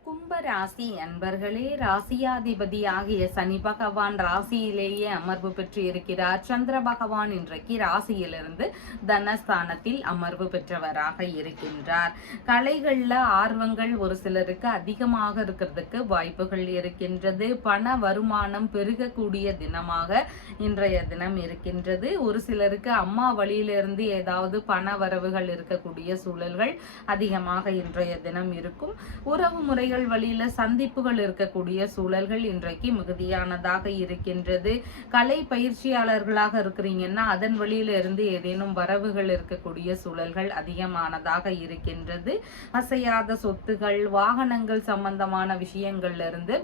கும்ப ராசி அன்பர்களே, ராசியாதிபதி ஆகிய சனி பகவான் ராசியிலேயே அமர்வு பெற்று இருக்கிறார். சந்திர பகவான் இன்றைக்கு ராசியிலிருந்து தனஸ்தானத்தில் அமர்வு பெற்றவராக இருக்கின்றார். கலைகள்ல ஆர்வங்கள் ஒரு சிலருக்கு அதிகமாக இருக்கிறதுக்கு வாய்ப்புகள் இருக்கின்றது. பண வருமானம் பெருகக்கூடிய தினமாக இன்றைய தினம் இருக்கின்றது. ஒரு சிலருக்கு அம்மா வழியிலிருந்து ஏதாவது பண வரவுகள் இருக்கக்கூடிய சூழல்கள் அதிகமாக இன்றைய தினம் இருக்கும். உறவு முறைகள் பிள்ளைகள் வழியில சந்திப்புகள் இருக்கக்கூடிய சூழல்கள் இன்றைக்கு மிகுதியானதாக இருக்கின்றது. கலை பயிற்சியாளர்களாக இருக்கிறீங்கன்னா அதன் வழியில இருந்து ஏதேனும் வரவுகள் இருக்கக்கூடிய சூழல்கள் அதிகமானதாக இருக்கின்றது. அசையாத சொத்துகள், வாகனங்கள் சம்பந்தமான விஷயங்கள்ல இருந்து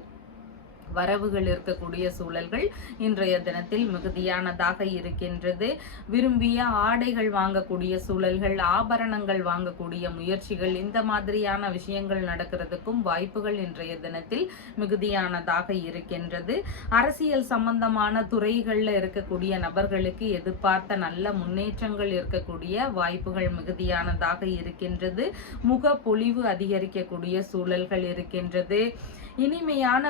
வரவுகள் இருக்கக்கூடிய சூழல்கள் இன்றைய தினத்தில் மிகுதியானதாக இருக்கின்றது. விரும்பிய ஆடைகள் வாங்கக்கூடிய சூழல்கள், ஆபரணங்கள் வாங்கக்கூடிய முயற்சிகள், இந்த மாதிரியான விஷயங்கள் நடக்கிறதுக்கும் வாய்ப்புகள் இன்றைய தினத்தில் மிகுதியானதாக இருக்கின்றது. அரசியல் சம்பந்தமான துறைகள்ல இருக்கக்கூடிய நபர்களுக்கு எதிர்பார்த்த நல்ல முன்னேற்றங்கள் இருக்கக்கூடிய வாய்ப்புகள் மிகுதியானதாக இருக்கின்றது. முக பொலிவு அதிகரிக்கக்கூடிய சூழல்கள் இருக்கின்றது. இனிமையான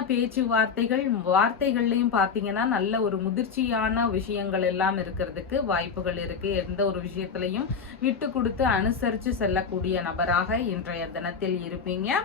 வார்த்தைகள்லையும் பார்த்தீங்கன்னா நல்ல ஒரு முதிர்ச்சியான விஷயங்கள் எல்லாம் இருக்கிறதுக்கு வாய்ப்புகள் இருக்கு. எந்த ஒரு விஷயத்திலையும் விட்டு கொடுத்து அனுசரித்து செல்லக்கூடிய நபராக இன்றைய தினத்தில் இருப்பீங்க.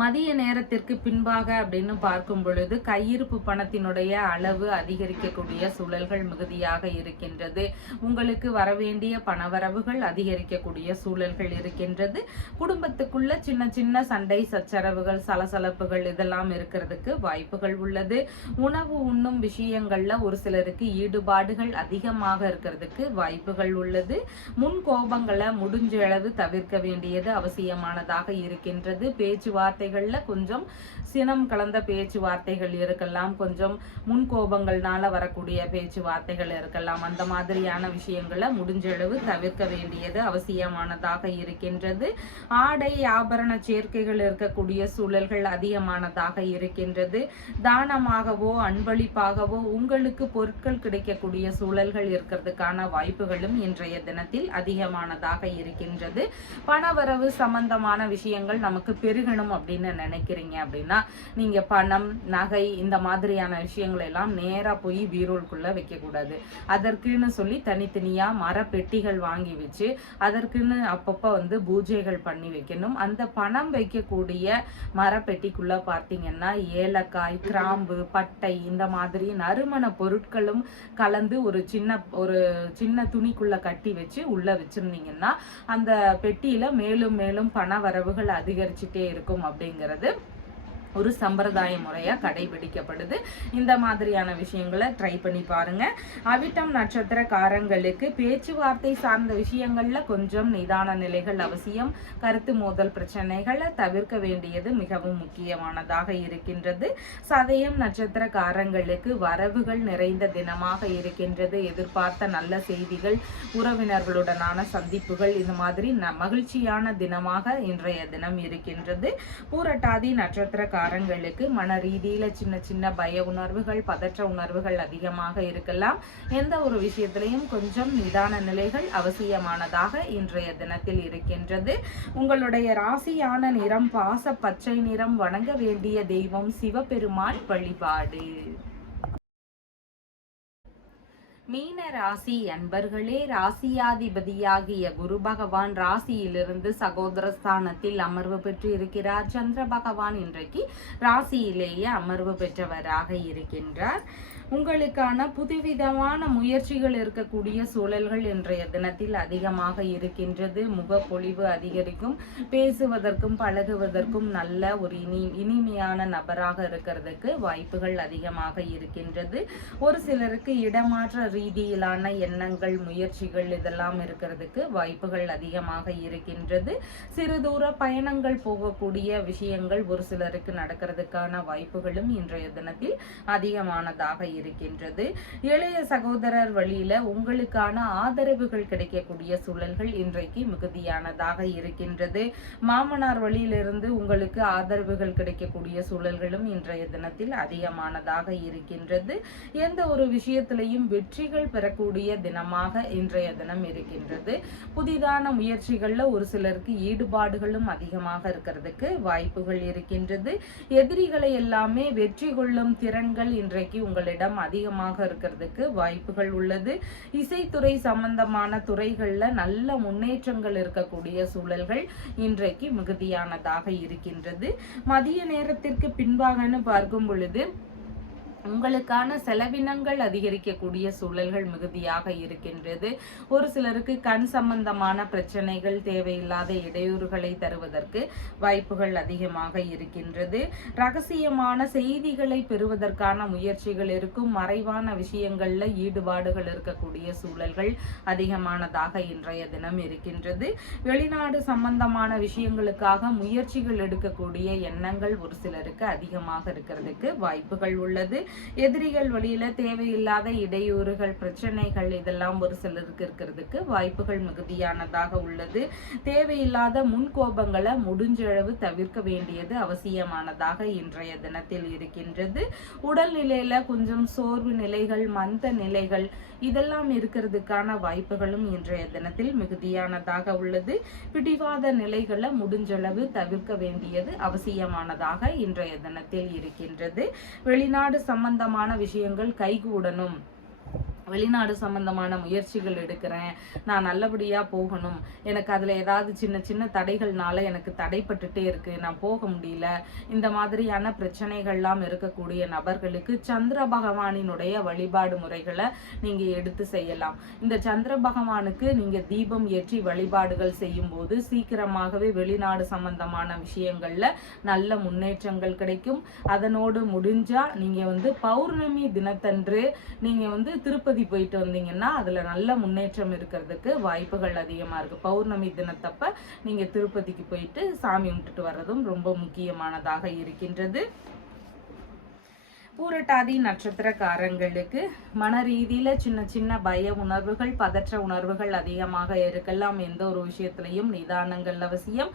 மதிய நேரத்திற்கு பின்பாக அப்படின்னு பார்க்கும் பொழுது கையிருப்பு பணத்தினுடைய அளவு அதிகரிக்கக்கூடிய சூழல்கள் மிகுதியாக இருக்கின்றது. உங்களுக்கு வரவேண்டிய பணவரவுகள் அதிகரிக்கக்கூடிய சூழல்கள் இருக்கின்றது. குடும்பத்துக்குள்ள சின்ன சின்ன சண்டை சச்சரவுகள், சலசலப்புகள் இதெல்லாம் இருக்கிறதுக்கு வாய்ப்புகள் உள்ளது. உணவு உண்ணும் விஷயங்கள்ல ஒரு சிலருக்கு ஈடுபாடுகள் அதிகமாக இருக்கிறதுக்கு வாய்ப்புகள் உள்ளது. முன் கோபங்களை முடிஞ்ச அளவு தவிர்க்க வேண்டியது அவசியமானதாக இருக்கின்றது. பேச்சுவார்த்தைகள்ல கொஞ்சம் சினம் கலந்த பேச்சுவார்த்தைகள் இருக்கலாம், கொஞ்சம் முன்கோபங்கள்னால வரக்கூடிய பேச்சுவார்த்தைகள் இருக்கலாம். அந்த மாதிரியான விஷயங்களை முடிஞ்ச அளவு தவிர்க்க வேண்டியது அவசியமானதாக இருக்கின்றது. ஆடை ஆபரண சேர்க்கைகள் இருக்கக்கூடிய சூழல்கள் அதிகமானதாக இருக்கின்றது. தானமாகவோ அன்பளிப்பாகவோ உங்களுக்கு பொருட்கள் கிடைக்கக்கூடிய சூழல்கள் இருக்கிறதுக்கான வாய்ப்புகளும் இன்றைய தினத்தில் அதிகமானதாக இருக்கின்றது. பணவரவு சம்பந்தமான விஷயங்கள் நமக்கு பெருகணும் அப்படின்னு நினைக்கிறீங்க அப்படின்னா நீங்க பணம், நகை இந்த மாதிரியான விஷயங்களை எல்லாம் நேரா போய் பீரோல்குள்ள வைக்க கூடாது. அதற்குன்னு சொல்லி தனித்தனியா மரப்பெட்டிகள் வாங்கி வச்சு அதற்குன்னு அப்பப்ப பூஜைகள் பண்ணி வைக்கணும். அந்த பணம் வைக்கக்கூடிய மரப்பெட்டிக்குள்ள பார்த்தீங்கன்னா ஏலக்காய், கிராம்பு, பட்டை இந்த மாதிரி நறுமண பொருட்களும் கலந்து ஒரு சின்ன துணிக்குள்ள கட்டி வச்சு உள்ள வச்சிருந்தீங்கன்னா அந்த பெட்டியில மேலும் மேலும் பண வரவுகள் அதிகரிச்சுட்டே இருக்கும் அப்படிங்கிறது ஒரு சம்பிரதாய முறையா கடைபிடிக்கப்படுது. இந்த மாதிரியான விஷயங்களை ட்ரை பண்ணி பாருங்க. அவிட்டம் நட்சத்திரக்காரங்களுக்கு பேச்சுவார்த்தை சார்ந்த விஷயங்கள்ல கொஞ்சம் நிதான நிலைகள் அவசியம். கருத்து மோதல் பிரச்சனைகளை தவிர்க்க வேண்டியது மிகவும் முக்கியமானதாக இருக்கின்றது. சதயம் நட்சத்திரக்காரங்களுக்கு வரவுகள் நிறைந்த தினமாக இருக்கின்றது. எதிர்பார்த்த நல்ல செய்திகள், உறவினர்களுடனான சந்திப்புகள், இந்த மாதிரி மகிழ்ச்சியான தினமாக இன்றைய தினம் இருக்கின்றது. பூரட்டாதி நட்சத்திரக்காரங்களுக்கு மன ரீதியில சின்ன சின்ன பய உணர்வுகள், பதற்ற உணர்வுகள் அதிகமாக இருக்கலாம். எந்த ஒரு விஷயத்திலையும் கொஞ்சம் நிதான நிலைகள் அவசியமானதாக இன்றைய தினத்தில் இருக்கின்றது. உங்களுடைய ராசியான நிறம் பாச பச்சை நிறம். வணங்க வேண்டிய தெய்வம் சிவபெருமான் வழிபாடு. மீன ராசி அன்பர்களே, ராசியாதிபதியாகிய குரு பகவான் ராசியிலிருந்து சகோதரஸ்தானத்தில் அமர்வு பெற்று இருக்கிறார். சந்திர பகவான் இன்றைக்கு ராசியிலேயே அமர்வு பெற்றவராக இருக்கின்றார். உங்களுக்கான புதுவிதமான முயற்சிகள் இருக்கக்கூடிய சூழல்கள் இன்றைய தினத்தில் அதிகமாக இருக்கின்றது. முகப்பொலிவு அதிகரிக்கும். பேசுவதற்கும் பழகுவதற்கும் நல்ல ஒரு இனிமையான நபராக இருக்கிறதுக்கு வாய்ப்புகள் அதிகமாக இருக்கின்றது. ஒரு சிலருக்கு இடமாற்ற ரீதியிலான எண்ணங்கள், முயற்சிகள் இதெல்லாம் இருக்கிறதுக்கு வாய்ப்புகள் அதிகமாக இருக்கின்றது. சிறு தூர பயணங்கள் போகக்கூடிய விஷயங்கள் ஒரு சிலருக்கு நடக்கிறதுக்கான வாய்ப்புகளும் இன்றைய தினத்தில் அதிகமானதாக இருக்கின்றது. இளைய சகோதரர் வழியில உங்களுக்கான ஆதரவுகள் கிடைக்கக்கூடிய சூழல்கள் இன்றைக்கு மிகுதியானதாக இருக்கின்றது. மாமனார் வழியிலிருந்து உங்களுக்கு ஆதரவுகள் கிடைக்கக்கூடிய சூழல்களும் இன்றைய தினத்தில் அதிகமானதாக இருக்கின்றது. எந்த ஒரு விஷயத்திலையும் வெற்றிகள் பெறக்கூடிய தினமாக இன்றைய தினம் இருக்கின்றது. புதிதான முயற்சிகள்ல ஒரு சிலருக்கு ஈடுபாடுகளும் அதிகமாக இருக்கிறதுக்கு வாய்ப்புகள் இருக்கின்றது. எதிரிகளை எல்லாமே வெற்றி கொள்ளும் திறன்கள் இன்றைக்கு உங்களிடம் அதிகமாக இருக்கிறதுக்கு வாய்ப்புகள் உள்ளது. இசைத்துறை சம்பந்தமான துறைகள்ல நல்ல முன்னேற்றங்கள் இருக்கக்கூடிய சூழல்கள் இன்றைக்கு மிகுதியானதாக இருக்கின்றது. மதிய நேரத்திற்கு பின்பாகன்னு பார்க்கும் பொழுது உங்களுக்கான செலவினங்கள் அதிகரிக்கக்கூடிய சூழல்கள் மிகுதியாக இருக்கின்றது. ஒரு சிலருக்கு கண் சம்பந்தமான பிரச்சனைகள் தேவையில்லாத இடையூறுகளை தருவதற்கு வாய்ப்புகள் அதிகமாக இருக்கின்றது. ரகசியமான செய்திகளை பெறுவதற்கான முயற்சிகள் இருக்கும். மறைவான விஷயங்கள்ல ஈடுபாடுகள் இருக்கக்கூடிய சூழல்கள் அதிகமானதாக இன்றைய தினம் இருக்கின்றது. வெளிநாடு சம்பந்தமான விஷயங்களுக்காக முயற்சிகள் எடுக்கக்கூடிய எண்ணங்கள் ஒரு சிலருக்கு அதிகமாக இருக்கிறதுக்கு வாய்ப்புகள் உள்ளது. எதிரிகள் வழியில தேவையில்லாத இடையூறுகள், பிரச்சனைகள் இதெல்லாம் ஒரு சிலருக்கு இருக்கிறதுக்கு வாய்ப்புகள் மிகுதியானதாக உள்ளது. தேவையில்லாத முன்கோபங்களை முடிஞ்சளவு தவிர்க்க வேண்டியது அவசியமானதாக இன்றைய தினத்தில் இருக்கின்றது. உடல்நிலையில கொஞ்சம் சோர்வு நிலைகள், மந்த நிலைகள் இதெல்லாம் இருக்கிறதுக்கான வாய்ப்புகளும் இன்றைய தினத்தில் மிகுதியானதாக உள்ளது. பிடிவாத நிலைகளை முடிஞ்சளவு தவிர்க்க வேண்டியது அவசியமானதாக இன்றைய தினத்தில் இருக்கின்றது. வெளிநாடு சம்பந்தமான விஷயங்கள் கைகூடணும், வெளிநாடு சம்பந்தமான முயற்சிகள் எடுக்கிறேன், நான் நல்லபடியா போகணும், எனக்கு அதுல ஏதாவது சின்ன சின்ன தடைகள்னால எனக்கு தடைப்பட்டுட்டே இருக்கு, நான் போக முடியல, இந்த மாதிரியான பிரச்சனைகள்லாம் இருக்கக்கூடிய நபர்களுக்கு சந்திர பகவானினுடைய வழிபாடு முறைகளை நீங்க எடுத்து செய்யலாம். இந்த சந்திர பகவானுக்கு நீங்க தீபம் ஏற்றி வழிபாடுகள் செய்யும் போது சீக்கிரமாகவே வெளிநாடு சம்பந்தமான விஷயங்கள்ல நல்ல முன்னேற்றங்கள் கிடைக்கும். அதனோடு முடிஞ்சா நீங்க பௌர்ணமி தினத்தன்று நீங்க திருப்பதி போயிட்டு வந்தீங்கன்னா அதுல நல்ல முன்னேற்றம் இருக்கிறதுக்கு வாய்ப்புகள் அதிகமா இருக்கு. பௌர்ணமி தினத்தப்ப நீங்க திருப்பதிக்கு போயிட்டு சாமி கும்பிட்டுட்டு வர்றதும் ரொம்ப முக்கியமானதாக இருக்கின்றது. பூரட்டாதி நட்சத்திரக்காரங்களுக்கு மன ரீதியில சின்ன சின்ன பய உணர்வுகள், பதற்ற உணர்வுகள் அதிகமாக இருக்கலாம். எந்த ஒரு விஷயத்திலையும் நிதானங்கள் அவசியம்.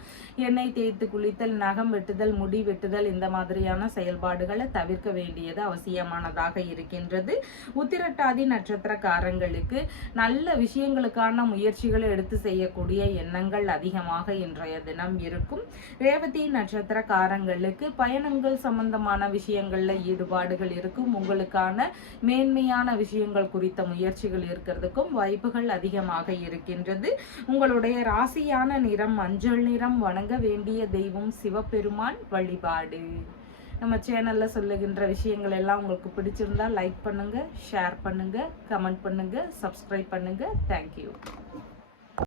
எண்ணெய் தேய்த்து குளித்தல், நகம் வெட்டுதல், முடி வெட்டுதல் இந்த மாதிரியான செயல்பாடுகளை தவிர்க்க வேண்டியது அவசியமானதாக இருக்கின்றது. உத்திரட்டாதி நட்சத்திரக்காரங்களுக்கு நல்ல விஷயங்களுக்கான முயற்சிகளை எடுத்து செய்யக்கூடிய எண்ணங்கள் அதிகமாக இன்றைய தினம் இருக்கும். ரேவதி நட்சத்திரக்காரங்களுக்கு பயணங்கள் சம்பந்தமான விஷயங்கள்ல ஈடுபாடு இருக்கும். உங்களுக்கான மேன்மையான விஷயங்கள் குறித்த முயற்சிகள் இருக்கிறதுக்கும் வாய்ப்புகள் அதிகமாக இருக்கின்றது. உங்களுடைய ராசியான நிறம் மஞ்சள் நிறம். வணங்க வேண்டிய தெய்வம் சிவபெருமான் வழிபாடு. நம்ம சேனல்ல சொல்லுகின்ற விஷயங்கள் எல்லாம் உங்களுக்கு பிடிச்சிருந்தா லைக் பண்ணுங்க, ஷேர் பண்ணுங்க, கமெண்ட் பண்ணுங்க, சப்ஸ்கிரைப் பண்ணுங்க. தேங்க்யூ.